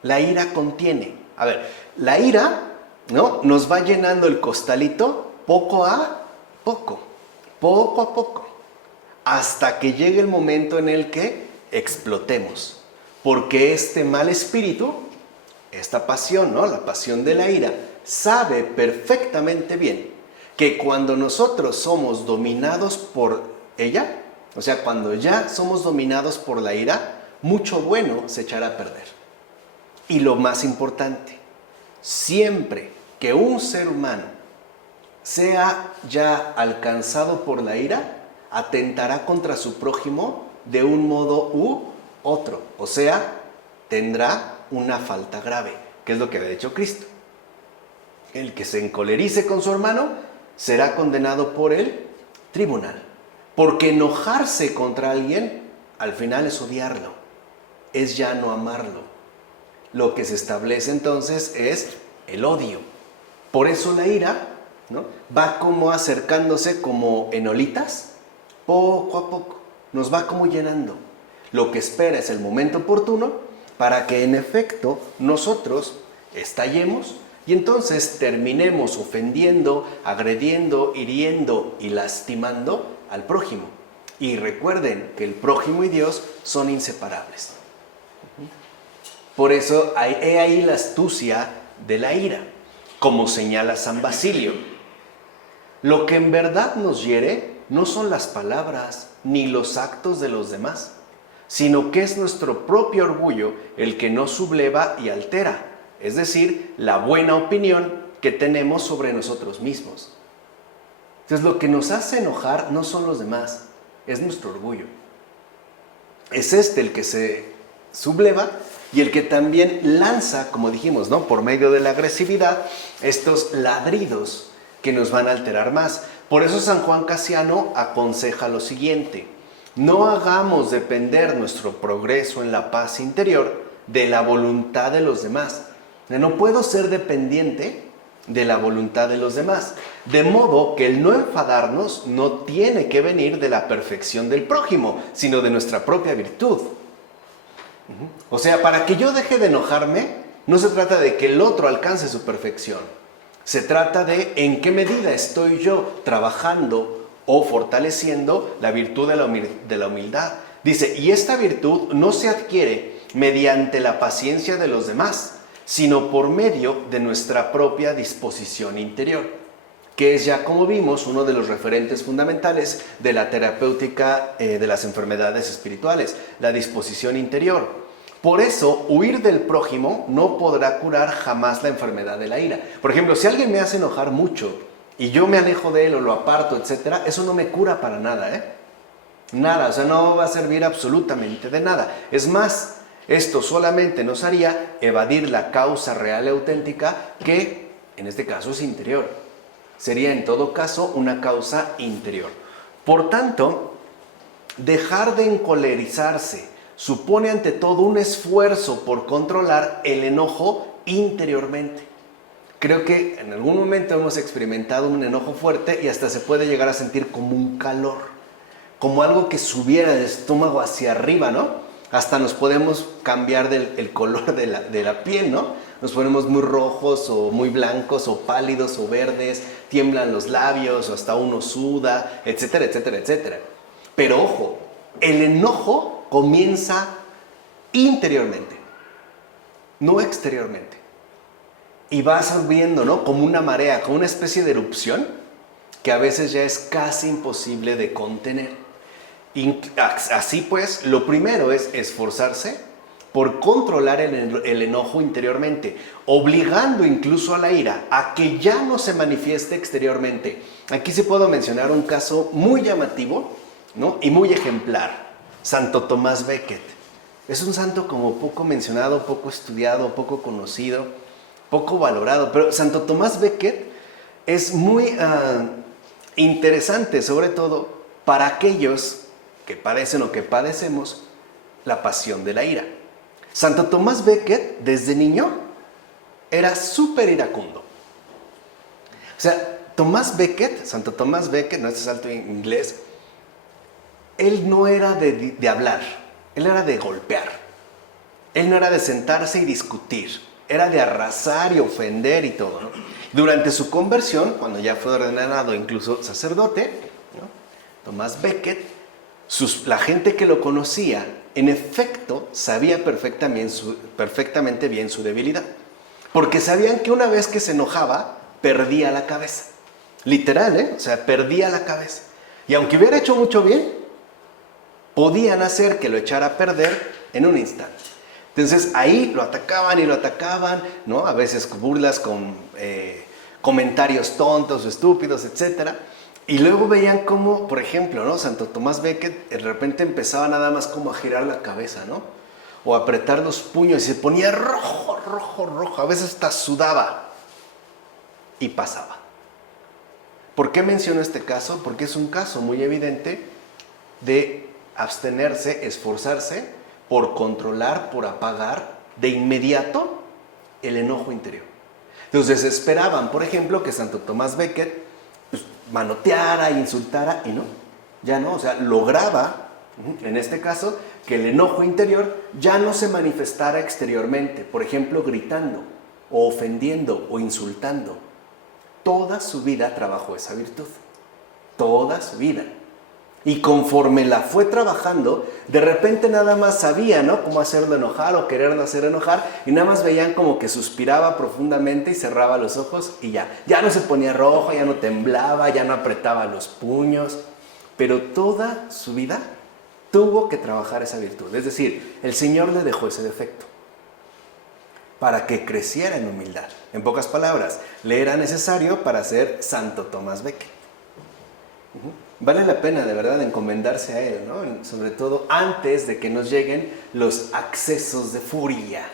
La ira contiene. A ver, la ira, ¿no?, nos va llenando el costalito poco a poco, hasta que llegue el momento en el que explotemos. Porque este mal espíritu, esta pasión, ¿no?, la pasión de la ira, sabe perfectamente bien que cuando nosotros somos dominados por ella, o sea, cuando ya somos dominados por la ira, mucho bueno se echará a perder. Y lo más importante, siempre que un ser humano sea ya alcanzado por la ira, atentará contra su prójimo de un modo u otro. O sea, tendrá una falta grave, que es lo que había dicho Cristo. El que se encolerice con su hermano será condenado por el tribunal. Porque enojarse contra alguien, al final es odiarlo, es ya no amarlo. Lo que se establece entonces es el odio. Por eso la ira, ¿no?, va como acercándose como en olitas, poco a poco, nos va como llenando. Lo que espera es el momento oportuno para que en efecto nosotros estallemos y entonces terminemos ofendiendo, agrediendo, hiriendo y lastimando al prójimo. Y recuerden que el prójimo y Dios son inseparables. Por eso he ahí la astucia de la ira, como señala San Basilio. Lo que en verdad nos hiere no son las palabras ni los actos de los demás, sino que es nuestro propio orgullo el que nos subleva y altera, es decir, la buena opinión que tenemos sobre nosotros mismos. Entonces, lo que nos hace enojar no son los demás, es nuestro orgullo. Es este el que se subleva y el que también lanza, como dijimos, ¿no?, por medio de la agresividad, estos ladridos que nos van a alterar más. Por eso San Juan Casiano aconseja lo siguiente: no hagamos depender nuestro progreso en la paz interior de la voluntad de los demás. No puedo ser dependiente de la voluntad de los demás. De modo que el no enfadarnos no tiene que venir de la perfección del prójimo, sino de nuestra propia virtud. O sea, para que yo deje de enojarme, no se trata de que el otro alcance su perfección. Se trata de en qué medida estoy yo trabajando o fortaleciendo la virtud de la humildad. Dice, y esta virtud no se adquiere mediante la paciencia de los demás, sino por medio de nuestra propia disposición interior, que es ya, como vimos, uno de los referentes fundamentales de la terapéutica de las enfermedades espirituales, la disposición interior. Por eso, huir del prójimo no podrá curar jamás la enfermedad de la ira. Por ejemplo, si alguien me hace enojar mucho y yo me alejo de él o lo aparto, etcétera, eso no me cura para nada, ¿eh? Nada, o sea, no va a servir absolutamente de nada. Es más, esto solamente nos haría evadir la causa real y auténtica, que en este caso es interior. Sería en todo caso una causa interior. Por tanto, dejar de encolerizarse supone ante todo un esfuerzo por controlar el enojo interiormente. Creo que en algún momento hemos experimentado un enojo fuerte y hasta se puede llegar a sentir como un calor, como algo que subiera del estómago hacia arriba, ¿no? Hasta nos podemos cambiar el color de la piel, ¿no? Nos ponemos muy rojos o muy blancos o pálidos o verdes, tiemblan los labios o hasta uno suda, etcétera, etcétera, etcétera. Pero ojo, el enojo comienza interiormente, no exteriormente. Y va subiendo, ¿no? Como una marea, como una especie de erupción que a veces ya es casi imposible de contener. Así pues, lo primero es esforzarse por controlar el enojo interiormente, obligando incluso a la ira a que ya no se manifieste exteriormente. Aquí sí puedo mencionar un caso muy llamativo, ¿no? Y muy ejemplar: Santo Tomás Becket. Es un santo como poco mencionado, poco estudiado, poco conocido, poco valorado, pero Santo Tomás Becket es muy interesante, sobre todo para aquellos que padecen o que padecemos la pasión de la ira. Santo Tomás Becket, desde niño, era súper iracundo. O sea, Santo Tomás Becket, no, este salto en inglés, él no era de hablar, él era de golpear. Él no era de sentarse y discutir, era de arrasar y ofender y todo, ¿no? Durante su conversión, cuando ya fue ordenado incluso sacerdote, ¿no? Tomás Becket, la gente que lo conocía, en efecto, sabía perfectamente bien su debilidad. Porque sabían que una vez que se enojaba, perdía la cabeza. Literal, ¿eh? O sea, perdía la cabeza. Y aunque hubiera hecho mucho bien, podían hacer que lo echara a perder en un instante. Entonces ahí lo atacaban, ¿no? A veces burlas con comentarios tontos o estúpidos, etc. Y luego veían cómo, por ejemplo, ¿no? Santo Tomás Becket de repente empezaba nada más como a girar la cabeza, ¿no? O a apretar los puños y se ponía rojo, a veces hasta sudaba y pasaba. ¿Por qué menciono este caso? Porque es un caso muy evidente de abstenerse, esforzarse por controlar, por apagar de inmediato el enojo interior. Entonces esperaban, por ejemplo, que Santo Tomás Becket pues, manoteara, insultara, y no, ya no, o sea, lograba, en este caso, que el enojo interior ya no se manifestara exteriormente, por ejemplo, gritando, o ofendiendo, o insultando. Toda su vida trabajó esa virtud, toda su vida. Y conforme la fue trabajando, de repente nada más sabía, ¿no? Cómo hacerlo enojar o quererlo hacer enojar, y nada más veían como que suspiraba profundamente y cerraba los ojos y ya. Ya no se ponía rojo, ya no temblaba, ya no apretaba los puños, pero toda su vida tuvo que trabajar esa virtud. Es decir, el Señor le dejó ese defecto para que creciera en humildad. En pocas palabras, le era necesario para ser Santo Tomás Becket. Vale la pena de verdad encomendarse a él, ¿no? Sobre todo antes de que nos lleguen los accesos de furia,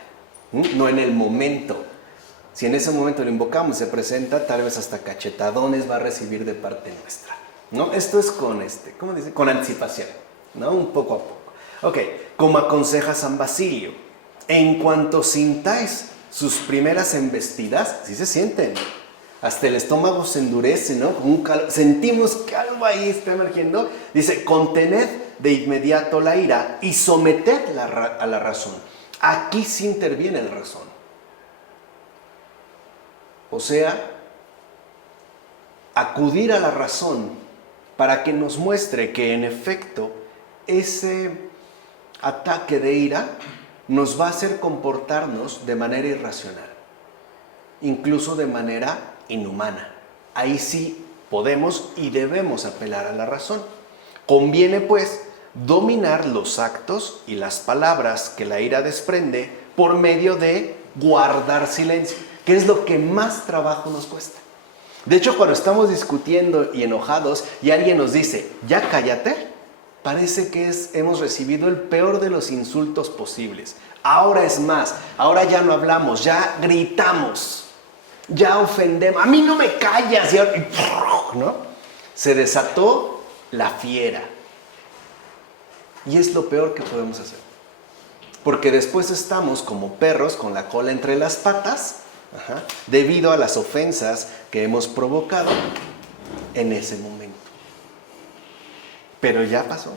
no en el momento. Si en ese momento lo invocamos, se presenta, tal vez hasta cachetadones va a recibir de parte nuestra, ¿no? Esto es con ¿cómo dice? Con anticipación, ¿no? Un poco a poco. Ok, como aconseja San Basilio, en cuanto sintáis sus primeras embestidas, sí se sienten, hasta el estómago se endurece, ¿no? Como un calor. Sentimos que algo ahí está emergiendo. Dice, contened de inmediato la ira y sometedla a la razón. Aquí sí interviene la razón. O sea, acudir a la razón para que nos muestre que en efecto ese ataque de ira nos va a hacer comportarnos de manera irracional, incluso de manera inhumana. Ahí sí podemos y debemos apelar a la razón. Conviene, pues, dominar los actos y las palabras que la ira desprende por medio de guardar silencio, que es lo que más trabajo nos cuesta. De hecho, cuando estamos discutiendo y enojados y alguien nos dice, ya cállate, parece que hemos recibido el peor de los insultos posibles. Ahora es más, ahora ya no hablamos, ya gritamos, ya ofendemos. A mí no me callas, ¿no? Se desató la fiera. Y es lo peor que podemos hacer. Porque después estamos como perros con la cola entre las patas, debido a las ofensas que hemos provocado en ese momento. Pero ya pasó.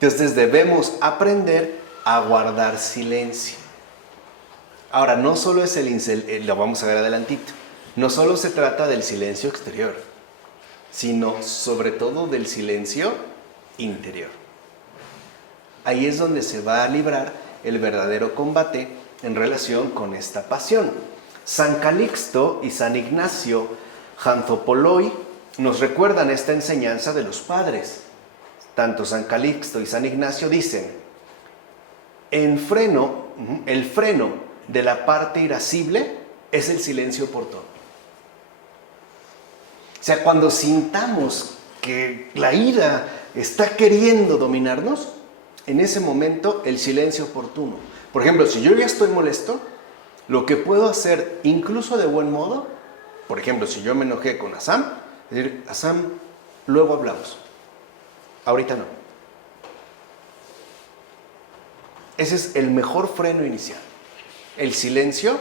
Entonces debemos aprender a guardar silencio. Ahora, no solo es lo vamos a ver adelantito, no solo se trata del silencio exterior, sino sobre todo del silencio interior. Ahí es donde se va a librar el verdadero combate en relación con esta pasión. San Calixto y San Ignacio Janzopoloi nos recuerdan esta enseñanza de los padres. Tanto San Calixto y San Ignacio dicen, el freno de la parte irascible es el silencio oportuno. O sea, cuando sintamos que la ira está queriendo dominarnos, en ese momento el silencio oportuno. Por ejemplo, si yo ya estoy molesto, lo que puedo hacer, incluso de buen modo, por ejemplo, si yo me enojé con Asam, es decir, Asam, luego hablamos. Ahorita no. Ese es el mejor freno inicial. El silencio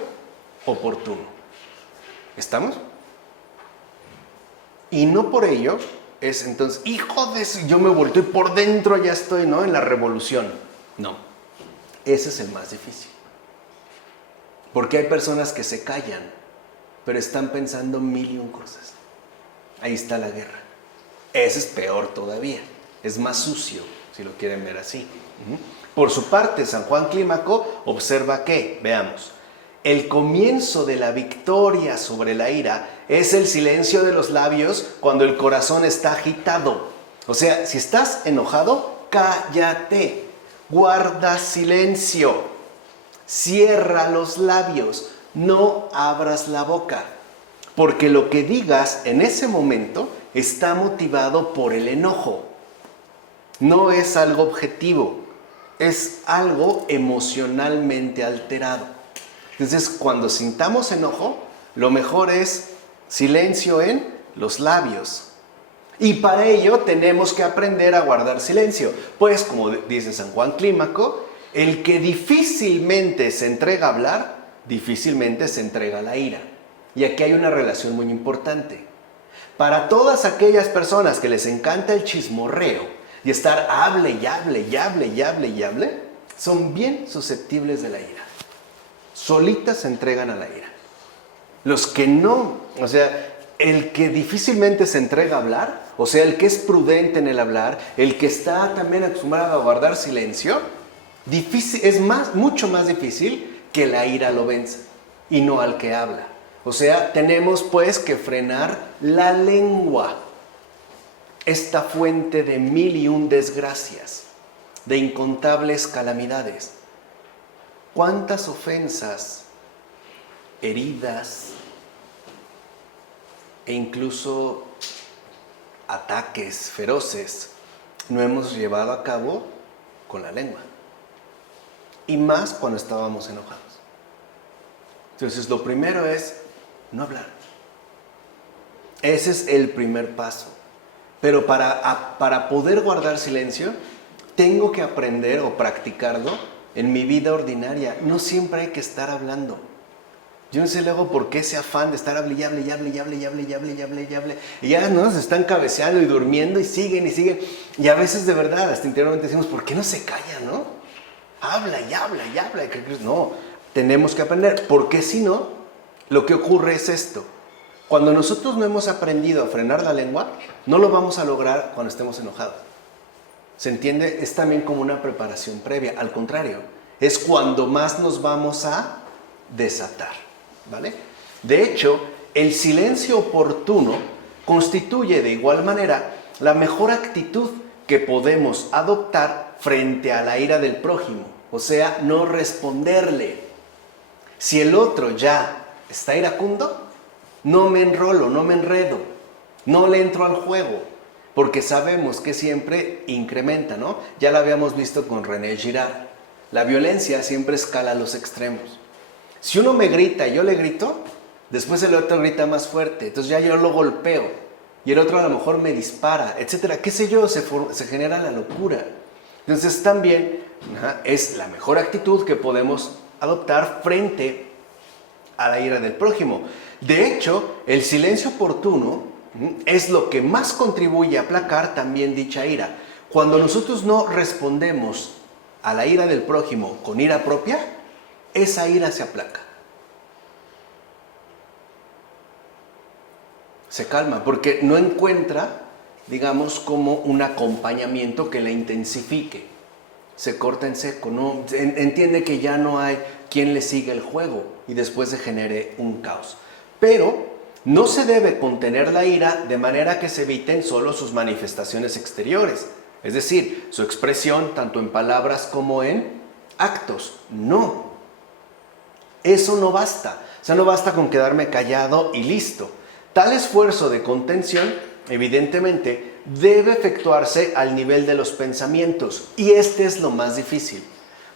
oportuno. ¿Estamos? Y no por ello es entonces, hijo de eso, yo me volteo y por dentro ya estoy, ¿no?, en la revolución. No. Ese es el más difícil. Porque hay personas que se callan, pero están pensando mil y un cosas. Ahí está la guerra. Ese es peor todavía. Es más sucio, si lo quieren ver así. Por su parte, San Juan Clímaco observa que, veamos, el comienzo de la victoria sobre la ira es el silencio de los labios cuando el corazón está agitado. O sea, si estás enojado, cállate, guarda silencio, cierra los labios, no abras la boca, porque lo que digas en ese momento está motivado por el enojo. No es algo objetivo, es algo emocionalmente alterado. Entonces, cuando sintamos enojo, lo mejor es silencio en los labios. Y para ello tenemos que aprender a guardar silencio. Pues, como dice San Juan Clímaco, el que difícilmente se entrega a hablar, difícilmente se entrega a la ira. Y aquí hay una relación muy importante. Para todas aquellas personas que les encanta el chismorreo y estar hable y hable y hable y hable y hable, son bien susceptibles de la ira. Solitas se entregan a la ira. Los que no, o sea, el que difícilmente se entrega a hablar, o sea, el que es prudente en el hablar, el que está también acostumbrado a guardar silencio, es mucho más difícil que la ira lo venza y no al que habla. O sea, tenemos pues que frenar la lengua, esta fuente de mil y un desgracias, de incontables calamidades. ¿Cuántas ofensas, heridas e incluso ataques feroces no hemos llevado a cabo con la lengua? Y más cuando estábamos enojados. Entonces, lo primero es no hablar. Ese es el primer paso. Pero para poder guardar silencio, tengo que aprender o practicarlo en mi vida ordinaria. No siempre hay que estar hablando. Yo no sé luego por qué ese afán de estar hable y hable y hable y hable y hable y hable y hable y hable. Y ya no se están cabeceando y durmiendo y siguen y siguen. Y a veces de verdad, hasta interiormente decimos, ¿por qué no se calla, no? Habla y habla y habla. No, tenemos que aprender. Porque si no, lo que ocurre es esto. Cuando nosotros no hemos aprendido a frenar la lengua, no lo vamos a lograr cuando estemos enojados. ¿Se entiende? Es también como una preparación previa. Al contrario, es cuando más nos vamos a desatar, ¿vale? De hecho, el silencio oportuno constituye de igual manera la mejor actitud que podemos adoptar frente a la ira del prójimo, o sea, no responderle. Si el otro ya está iracundo, no me enrolo, no me enredo, no le entro al juego, porque sabemos que siempre incrementa, ¿no? Ya lo habíamos visto con René Girard. La violencia siempre escala a los extremos. Si uno me grita y yo le grito, después el otro grita más fuerte, entonces ya yo lo golpeo y el otro a lo mejor me dispara, etcétera. ¿Qué sé yo? Se genera la locura. Entonces también es la mejor actitud que podemos adoptar frente a la ira del prójimo. De hecho, el silencio oportuno es lo que más contribuye a aplacar también dicha ira. Cuando nosotros no respondemos a la ira del prójimo con ira propia, esa ira se aplaca. Se calma, porque no encuentra, digamos, como un acompañamiento que la intensifique. Se corta en seco, ¿no? Entiende que ya no hay quien le siga el juego y después se genere un caos. Pero no se debe contener la ira de manera que se eviten solo sus manifestaciones exteriores, es decir, su expresión tanto en palabras como en actos. No, eso no basta. O sea, no basta con quedarme callado y listo. Tal esfuerzo de contención, evidentemente, debe efectuarse al nivel de los pensamientos. Y este es lo más difícil.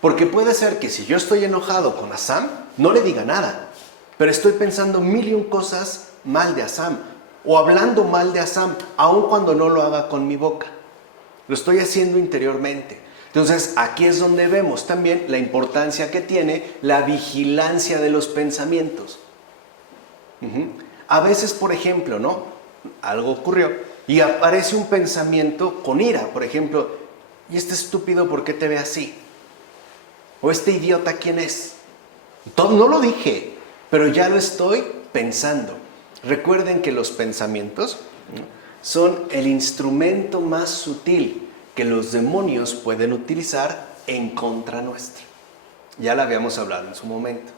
Porque puede ser que si yo estoy enojado con Assam, no le diga nada. Pero estoy pensando mil y un cosas mal de Assam. O hablando mal de Assam, aun cuando no lo haga con mi boca. Lo estoy haciendo interiormente. Entonces, aquí es donde vemos también la importancia que tiene la vigilancia de los pensamientos. A veces, por ejemplo, ¿no? Algo ocurrió y aparece un pensamiento con ira. Por ejemplo, ¿y este estúpido por qué te ve así? ¿O este idiota quién es? No lo dije, pero ya lo estoy pensando. Recuerden que los pensamientos son el instrumento más sutil que los demonios pueden utilizar en contra nuestra. Ya lo habíamos hablado en su momento.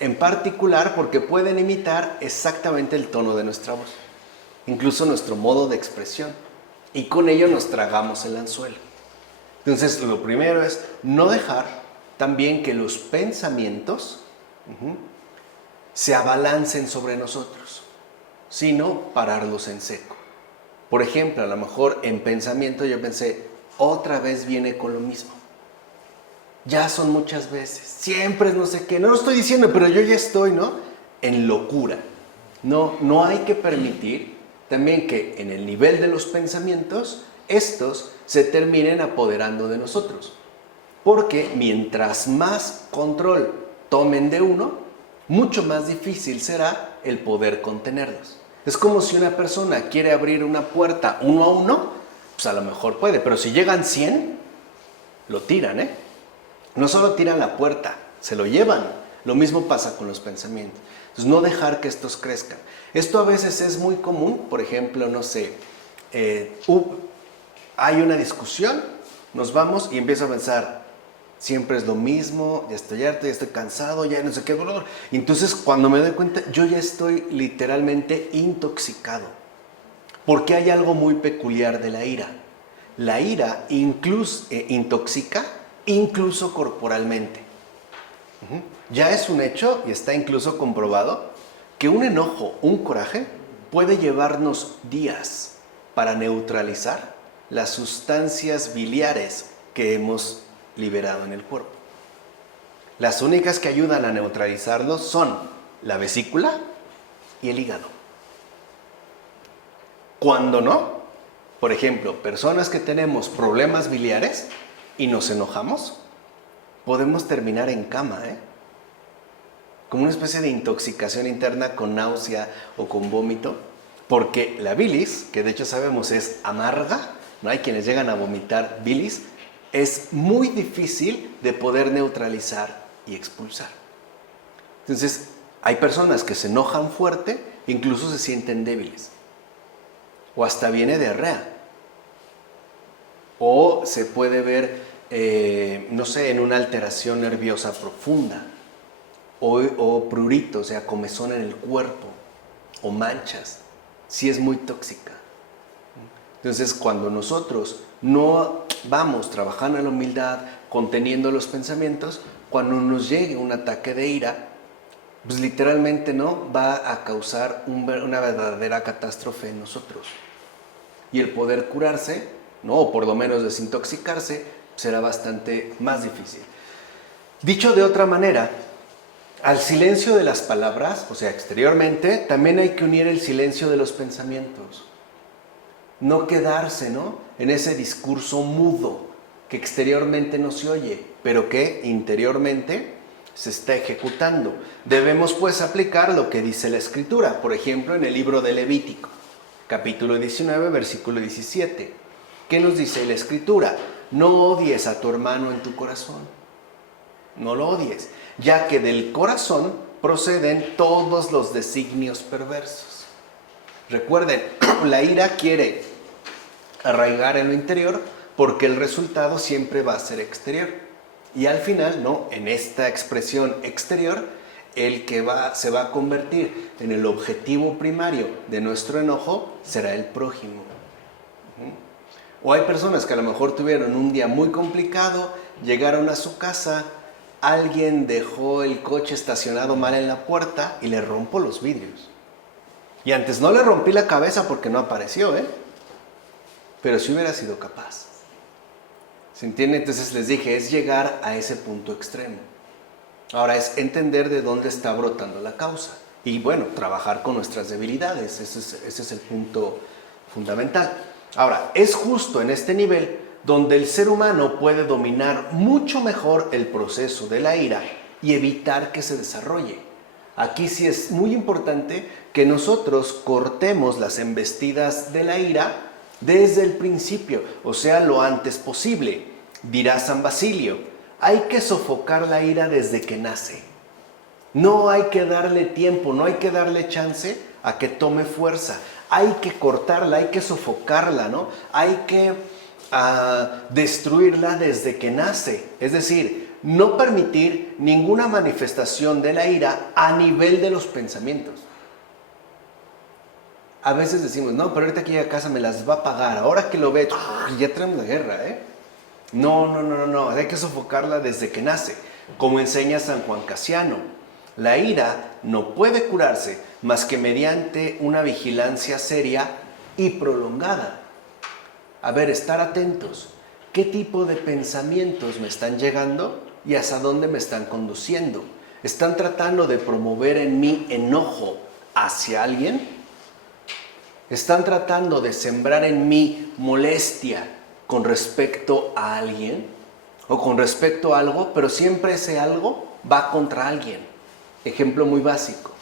En particular porque pueden imitar exactamente el tono de nuestra voz, incluso nuestro modo de expresión, y con ello nos tragamos el anzuelo. Entonces, lo primero es no dejar también que los pensamientos se abalancen sobre nosotros, sino pararlos en seco. Por ejemplo, a lo mejor en pensamiento yo pensé, otra vez viene con lo mismo. Ya son muchas veces, siempre es no sé qué, no lo estoy diciendo, pero yo ya estoy, ¿no? En locura. No hay que permitir también que en el nivel de los pensamientos, estos se terminen apoderando de nosotros. Porque mientras más control tomen de uno, mucho más difícil será el poder contenerlos. Es como si una persona quiere abrir una puerta uno a uno, pues a lo mejor puede, pero si llegan 100, lo tiran, ¿eh? No solo tiran la puerta, se lo llevan. Lo mismo pasa con los pensamientos. Entonces, no dejar que estos crezcan. Esto a veces es muy común, por ejemplo, no sé, hay una discusión, nos vamos y empiezo a pensar, siempre es lo mismo, ya estoy harto, ya estoy cansado, ya no sé qué. Entonces, cuando me doy cuenta, yo ya estoy literalmente intoxicado. Porque hay algo muy peculiar de la ira. La ira incluso intoxica, incluso corporalmente. Ya es un hecho y está incluso comprobado que un enojo, un coraje, puede llevarnos días para neutralizar las sustancias biliares que hemos liberado en el cuerpo. Las únicas que ayudan a neutralizarlos son la vesícula y el hígado. Cuando no, por ejemplo, personas que tenemos problemas biliares y nos enojamos, podemos terminar en cama, como una especie de intoxicación interna con náusea o con vómito, porque la bilis, que de hecho sabemos es amarga, no hay quienes llegan a vomitar bilis, es muy difícil de poder neutralizar y expulsar. Entonces, hay personas que se enojan fuerte, incluso se sienten débiles, o hasta viene diarrea, o se puede ver no sé, en una alteración nerviosa profunda, o prurito, o sea, comezón en el cuerpo, o manchas, sí es muy tóxica. Entonces, cuando nosotros no vamos trabajando en la humildad, conteniendo los pensamientos, cuando nos llegue un ataque de ira, pues literalmente no va a causar una verdadera catástrofe en nosotros. Y el poder curarse, ¿no? O por lo menos desintoxicarse, será bastante más difícil. Dicho de otra manera, al silencio de las palabras, o sea, exteriormente, también hay que unir el silencio de los pensamientos. No quedarse, ¿no?, en ese discurso mudo que exteriormente no se oye, pero que interiormente se está ejecutando. Debemos pues aplicar lo que dice la Escritura, por ejemplo, en el libro de Levítico, capítulo 19, versículo 17. ¿Qué nos dice la Escritura? No odies a tu hermano en tu corazón. No lo odies, ya que del corazón proceden todos los designios perversos. Recuerden, la ira quiere arraigar en lo interior porque el resultado siempre va a ser exterior. Y al final, ¿no?, en esta expresión exterior, el que se va a convertir en el objetivo primario de nuestro enojo será el prójimo. O hay personas que a lo mejor tuvieron un día muy complicado, llegaron a su casa, alguien dejó el coche estacionado mal en la puerta y le rompo los vidrios. Y antes no le rompí la cabeza porque no apareció, pero si hubiera sido capaz. ¿Se entiende? Entonces les dije, es llegar a ese punto extremo. Ahora es entender de dónde está brotando la causa. Y bueno, trabajar con nuestras debilidades. Ese es el punto fundamental. Ahora, es justo en este nivel donde el ser humano puede dominar mucho mejor el proceso de la ira y evitar que se desarrolle. Aquí sí es muy importante que nosotros cortemos las embestidas de la ira desde el principio, o sea, lo antes posible. Dirá San Basilio, hay que sofocar la ira desde que nace. No hay que darle tiempo, no hay que darle chance a que tome fuerza. Hay que cortarla, hay que sofocarla, ¿no? Hay que destruirla desde que nace. Es decir, no permitir ninguna manifestación de la ira a nivel de los pensamientos. A veces decimos, no, pero ahorita que llegue a casa me las va a pagar. Ahora que lo ve, ya tenemos la guerra, No, hay que sofocarla desde que nace. Como enseña San Juan Casiano, la ira no puede curarse más que mediante una vigilancia seria y prolongada. A ver, estar atentos. ¿Qué tipo de pensamientos me están llegando y hacia dónde me están conduciendo? ¿Están tratando de promover en mí enojo hacia alguien? ¿Están tratando de sembrar en mí molestia con respecto a alguien o con respecto a algo, pero siempre ese algo va contra alguien? Ejemplo muy básico.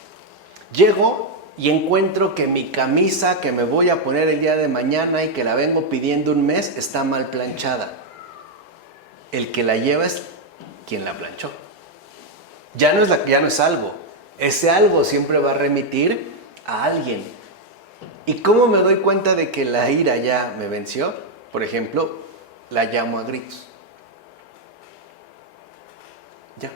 Llego y encuentro que mi camisa que me voy a poner el día de mañana y que la vengo pidiendo un mes está mal planchada. El que la lleva es quien la planchó. Ya no es algo. Ese algo siempre va a remitir a alguien. ¿Y cómo me doy cuenta de que la ira ya me venció? Por ejemplo, la llamo a gritos. Ya.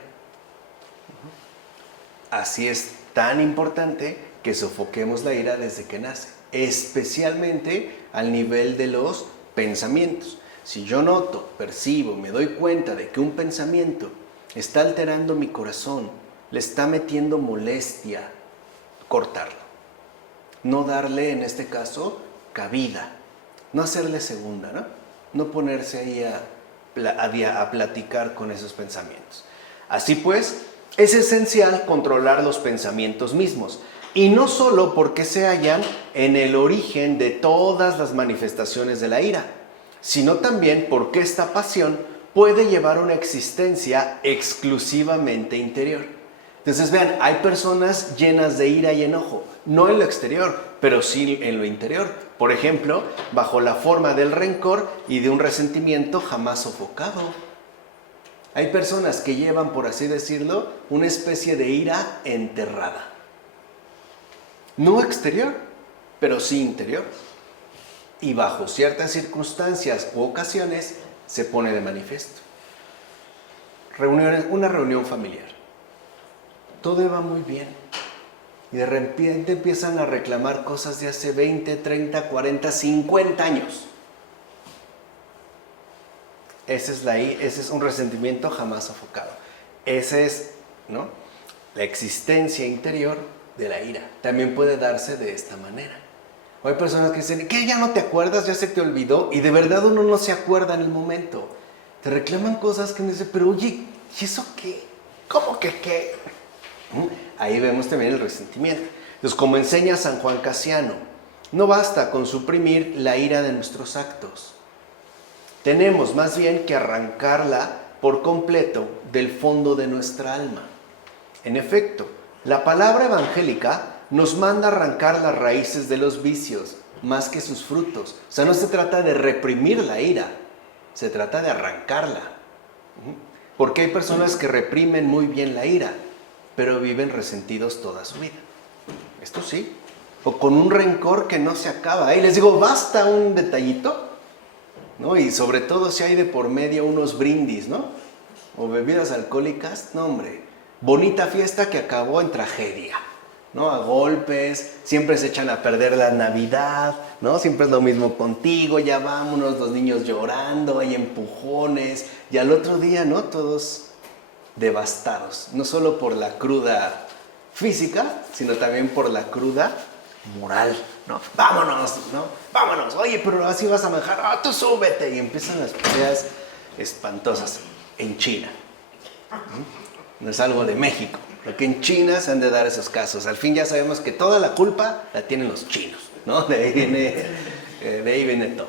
Así es tan importante que sofoquemos la ira desde que nace, especialmente al nivel de los pensamientos. Si yo noto, percibo, me doy cuenta de que un pensamiento está alterando mi corazón, le está metiendo molestia, cortarlo. No darle, en este caso, cabida. No hacerle segunda, ¿no? No ponerse ahí a platicar con esos pensamientos. Así pues, es esencial controlar los pensamientos mismos. Y no solo porque se hallan en el origen de todas las manifestaciones de la ira, sino también porque esta pasión puede llevar una existencia exclusivamente interior. Entonces vean, hay personas llenas de ira y enojo, no en lo exterior, pero sí en lo interior. Por ejemplo, bajo la forma del rencor y de un resentimiento jamás sofocado. Hay personas que llevan, por así decirlo, una especie de ira enterrada. No exterior, pero sí interior. Y bajo ciertas circunstancias u ocasiones se pone de manifiesto. una reunión familiar. Todo iba muy bien. Y de repente empiezan a reclamar cosas de hace 20, 30, 40, 50 años. Ese es un resentimiento jamás sofocado. Ese es, ¿no?, la existencia interior de la ira. También puede darse de esta manera. O hay personas que dicen, ¿qué? ¿Ya no te acuerdas? ¿Ya se te olvidó? Y de verdad uno no se acuerda en el momento. Te reclaman cosas que uno dice, pero oye, ¿y eso qué? ¿Cómo que qué? Ahí vemos también el resentimiento. Entonces, como enseña San Juan Casiano, no basta con suprimir la ira de nuestros actos. Tenemos más bien que arrancarla por completo del fondo de nuestra alma. En efecto, la palabra evangélica nos manda arrancar las raíces de los vicios más que sus frutos. O sea, no se trata de reprimir la ira, se trata de arrancarla. Porque hay personas que reprimen muy bien la ira, pero viven resentidos toda su vida. Esto sí. O con un rencor que no se acaba. Y les digo, basta un detallito, ¿no? Y sobre todo si hay de por medio unos brindis, ¿no? O bebidas alcohólicas, no hombre, bonita fiesta que acabó en tragedia, ¿no? A golpes, siempre se echan a perder la Navidad, ¿no? Siempre es lo mismo contigo, ya vámonos, los niños llorando, hay empujones, y al otro día, ¿no?, todos devastados, no solo por la cruda física, sino también por la cruda moral, ¿no? Vámonos, ¿no? Vámonos, oye, pero así vas a manejar, ¡ah, tú súbete! Y empiezan las peleas espantosas en China. No es algo de México, porque en China se han de dar esos casos. Al fin ya sabemos que toda la culpa la tienen los chinos, ¿no? De ahí viene todo.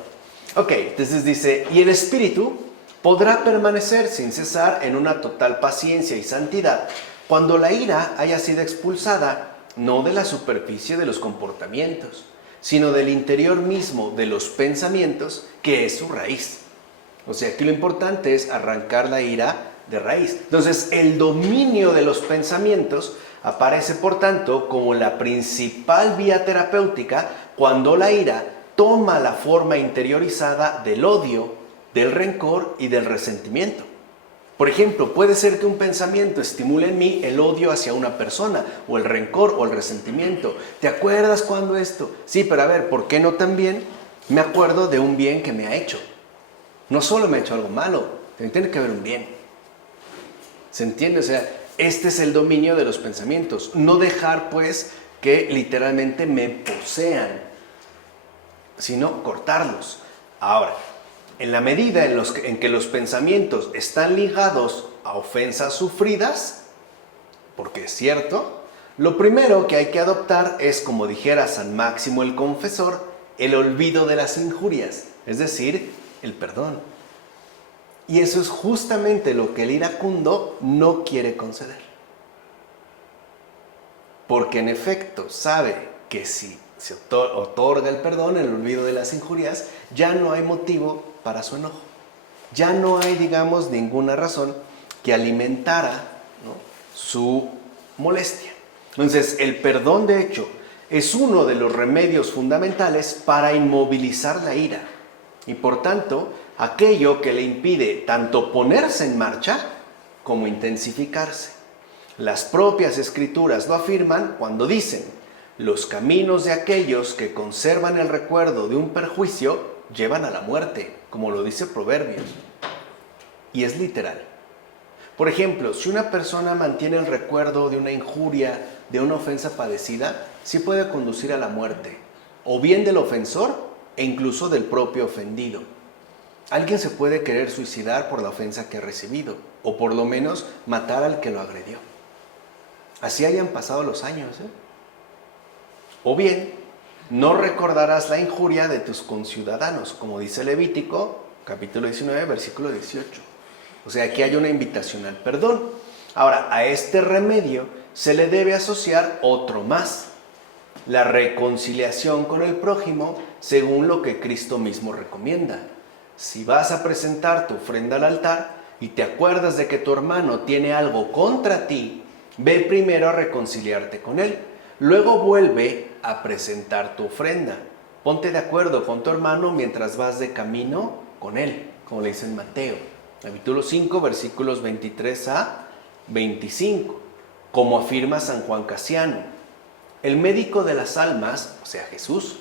Ok, entonces dice, y el espíritu podrá permanecer sin cesar en una total paciencia y santidad cuando la ira haya sido expulsada no de la superficie de los comportamientos, sino del interior mismo de los pensamientos, que es su raíz. O sea, aquí lo importante es arrancar la ira de raíz. Entonces, el dominio de los pensamientos aparece, por tanto, como la principal vía terapéutica cuando la ira toma la forma interiorizada del odio, del rencor y del resentimiento. Por ejemplo, puede ser que un pensamiento estimule en mí el odio hacia una persona, o el rencor, o el resentimiento. ¿Te acuerdas cuando esto? Sí, pero a ver, ¿por qué no también me acuerdo de un bien que me ha hecho? No solo me ha hecho algo malo, también tiene que haber un bien. ¿Se entiende? O sea, este es el dominio de los pensamientos. No dejar, pues, que literalmente me posean, sino cortarlos. Ahora, en la medida en que los pensamientos están ligados a ofensas sufridas, porque es cierto, lo primero que hay que adoptar es, como dijera San Máximo el Confesor, el olvido de las injurias, es decir, el perdón. Y eso es justamente lo que el iracundo no quiere conceder. Porque en efecto sabe que si se otorga el perdón, el olvido de las injurias, ya no hay motivo para su enojo. Ya no hay, digamos, ninguna razón que alimentara, ¿no?, su molestia. Entonces, el perdón, de hecho, es uno de los remedios fundamentales para inmovilizar la ira. Y por tanto, aquello que le impide tanto ponerse en marcha como intensificarse. Las propias escrituras lo afirman cuando dicen: los caminos de aquellos que conservan el recuerdo de un perjuicio llevan a la muerte, como lo dice Proverbios. Y es literal. Por ejemplo, si una persona mantiene el recuerdo de una injuria, de una ofensa padecida, sí puede conducir a la muerte, o bien del ofensor e incluso del propio ofendido. Alguien se puede querer suicidar por la ofensa que ha recibido, o por lo menos matar al que lo agredió. Así hayan pasado los años, ¿eh? O bien, no recordarás la injuria de tus conciudadanos, como dice Levítico, capítulo 19, versículo 18. O sea, aquí hay una invitación al perdón. Ahora, a este remedio se le debe asociar otro más: la reconciliación con el prójimo, según lo que Cristo mismo recomienda. Si vas a presentar tu ofrenda al altar y te acuerdas de que tu hermano tiene algo contra ti, ve primero a reconciliarte con él. Luego vuelve a presentar tu ofrenda. Ponte de acuerdo con tu hermano mientras vas de camino con él, como le dice en Mateo. Capítulo 5, versículos 23 a 25, como afirma San Juan Casiano. El médico de las almas, o sea Jesús,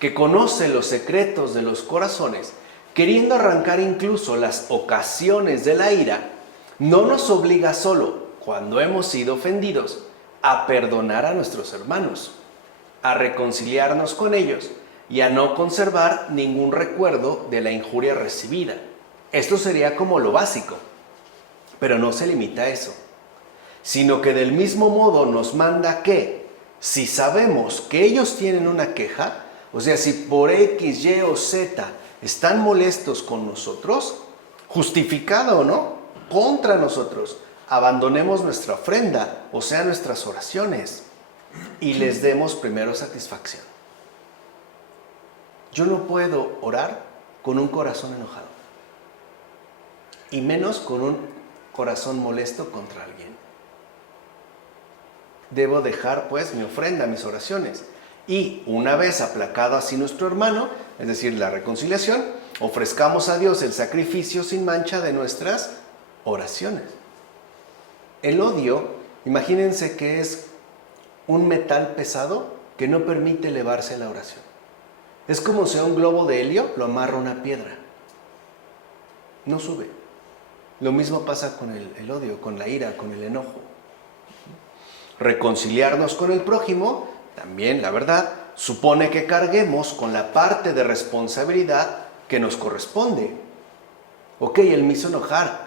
que conoce los secretos de los corazones, queriendo arrancar incluso las ocasiones de la ira, no nos obliga solo, cuando hemos sido ofendidos, a perdonar a nuestros hermanos, a reconciliarnos con ellos y a no conservar ningún recuerdo de la injuria recibida. Esto sería como lo básico, pero no se limita a eso, sino que del mismo modo nos manda que, si sabemos que ellos tienen una queja, o sea, si por X, Y o Z están molestos con nosotros, justificado o no, contra nosotros, abandonemos nuestra ofrenda, o sea, nuestras oraciones, y les demos primero satisfacción. Yo no puedo orar con un corazón enojado, y menos con un corazón molesto contra alguien. Debo dejar pues mi ofrenda, mis oraciones, y una vez aplacado así nuestro hermano, es decir, la reconciliación, ofrezcamos a Dios el sacrificio sin mancha de nuestras oraciones. El odio, imagínense que es un metal pesado que no permite elevarse la oración. Es como si a un globo de helio lo amarra una piedra. No sube. Lo mismo pasa con el odio, con la ira, con el enojo. Reconciliarnos con el prójimo, también, la verdad, supone que carguemos con la parte de responsabilidad que nos corresponde. Ok, él me hizo enojar,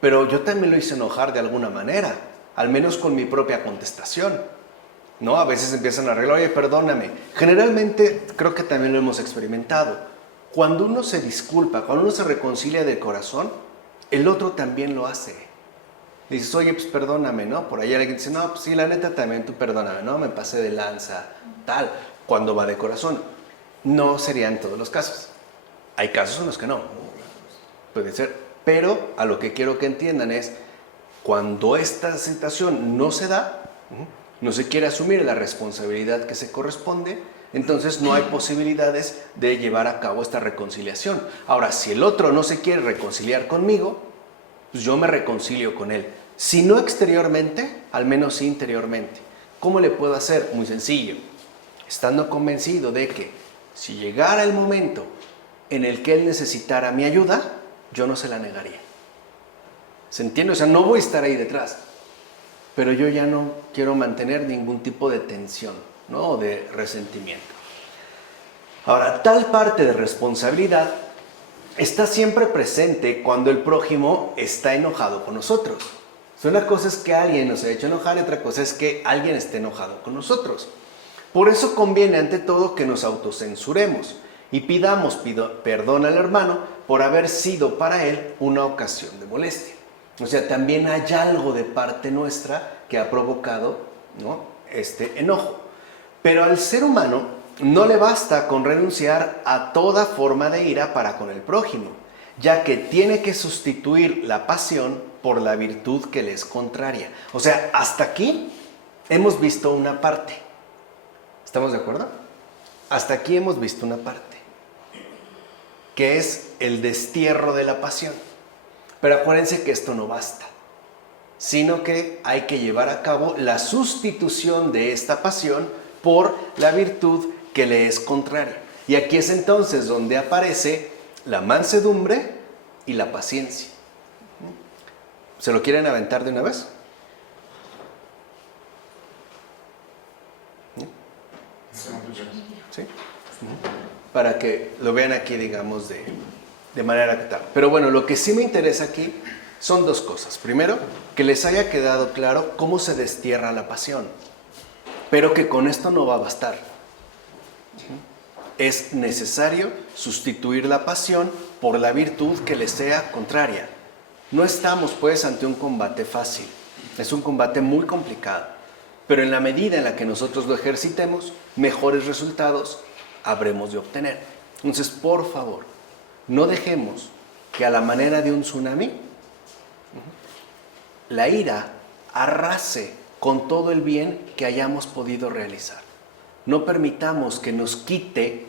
pero yo también lo hice enojar de alguna manera, al menos con mi propia contestación. ¿No? A veces empiezan a arreglar, oye, perdóname. Generalmente, creo que también lo hemos experimentado. Cuando uno se disculpa, cuando uno se reconcilia de corazón, el otro también lo hace. Dices, oye, pues perdóname, ¿no? Por ahí alguien dice, no, pues sí, la neta también tú perdóname, ¿no? Me pasé de lanza, tal. Cuando va de corazón. No serían todos los casos. Hay casos en los que no. Puede ser. Pero a lo que quiero que entiendan es, cuando esta situación no se da, no se quiere asumir la responsabilidad que se corresponde, entonces no hay posibilidades de llevar a cabo esta reconciliación. Ahora, si el otro no se quiere reconciliar conmigo, pues yo me reconcilio con él. Si no exteriormente, al menos interiormente. ¿Cómo le puedo hacer? Muy sencillo. Estando convencido de que si llegara el momento en el que él necesitara mi ayuda, yo no se la negaría. ¿Se entiende? O sea, no voy a estar ahí detrás. Pero yo ya no quiero mantener ningún tipo de tensión, ¿no? O de resentimiento. Ahora, tal parte de responsabilidad está siempre presente cuando el prójimo está enojado con nosotros. Una cosa es que alguien nos haya hecho enojar y otra cosa es que alguien esté enojado con nosotros. Por eso conviene ante todo que nos autocensuremos y pidamos perdón al hermano por haber sido para él una ocasión de molestia. O sea, también hay algo de parte nuestra que ha provocado, ¿no?, este enojo. Pero al ser humano no le basta con renunciar a toda forma de ira para con el prójimo, ya que tiene que sustituir la pasión por la virtud que le es contraria. O sea, hasta aquí hemos visto una parte. ¿Estamos de acuerdo? Hasta aquí hemos visto una parte, que es el destierro de la pasión. Pero acuérdense que esto no basta, sino que hay que llevar a cabo la sustitución de esta pasión por la virtud que le es contraria. Y aquí es entonces donde aparece la mansedumbre y la paciencia. ¿Se lo quieren aventar de una vez? ¿Sí? Para que lo vean aquí, digamos, de manera que tal. Pero bueno, lo que sí me interesa aquí son dos cosas. Primero, que les haya quedado claro cómo se destierra la pasión, pero que con esto no va a bastar. Es necesario sustituir la pasión por la virtud que le sea contraria. No estamos pues ante un combate fácil, es un combate muy complicado, pero en la medida en la que nosotros lo ejercitemos, mejores resultados habremos de obtener. Entonces, por favor, no dejemos que a la manera de un tsunami, la ira arrase con todo el bien que hayamos podido realizar. No permitamos que nos quite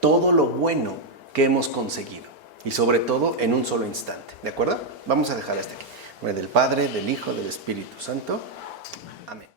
todo lo bueno que hemos conseguido. y sobre todo en un solo instante. ¿De acuerdo? Vamos a dejar hasta aquí. En nombre del Padre, del Hijo, del Espíritu Santo. Amén.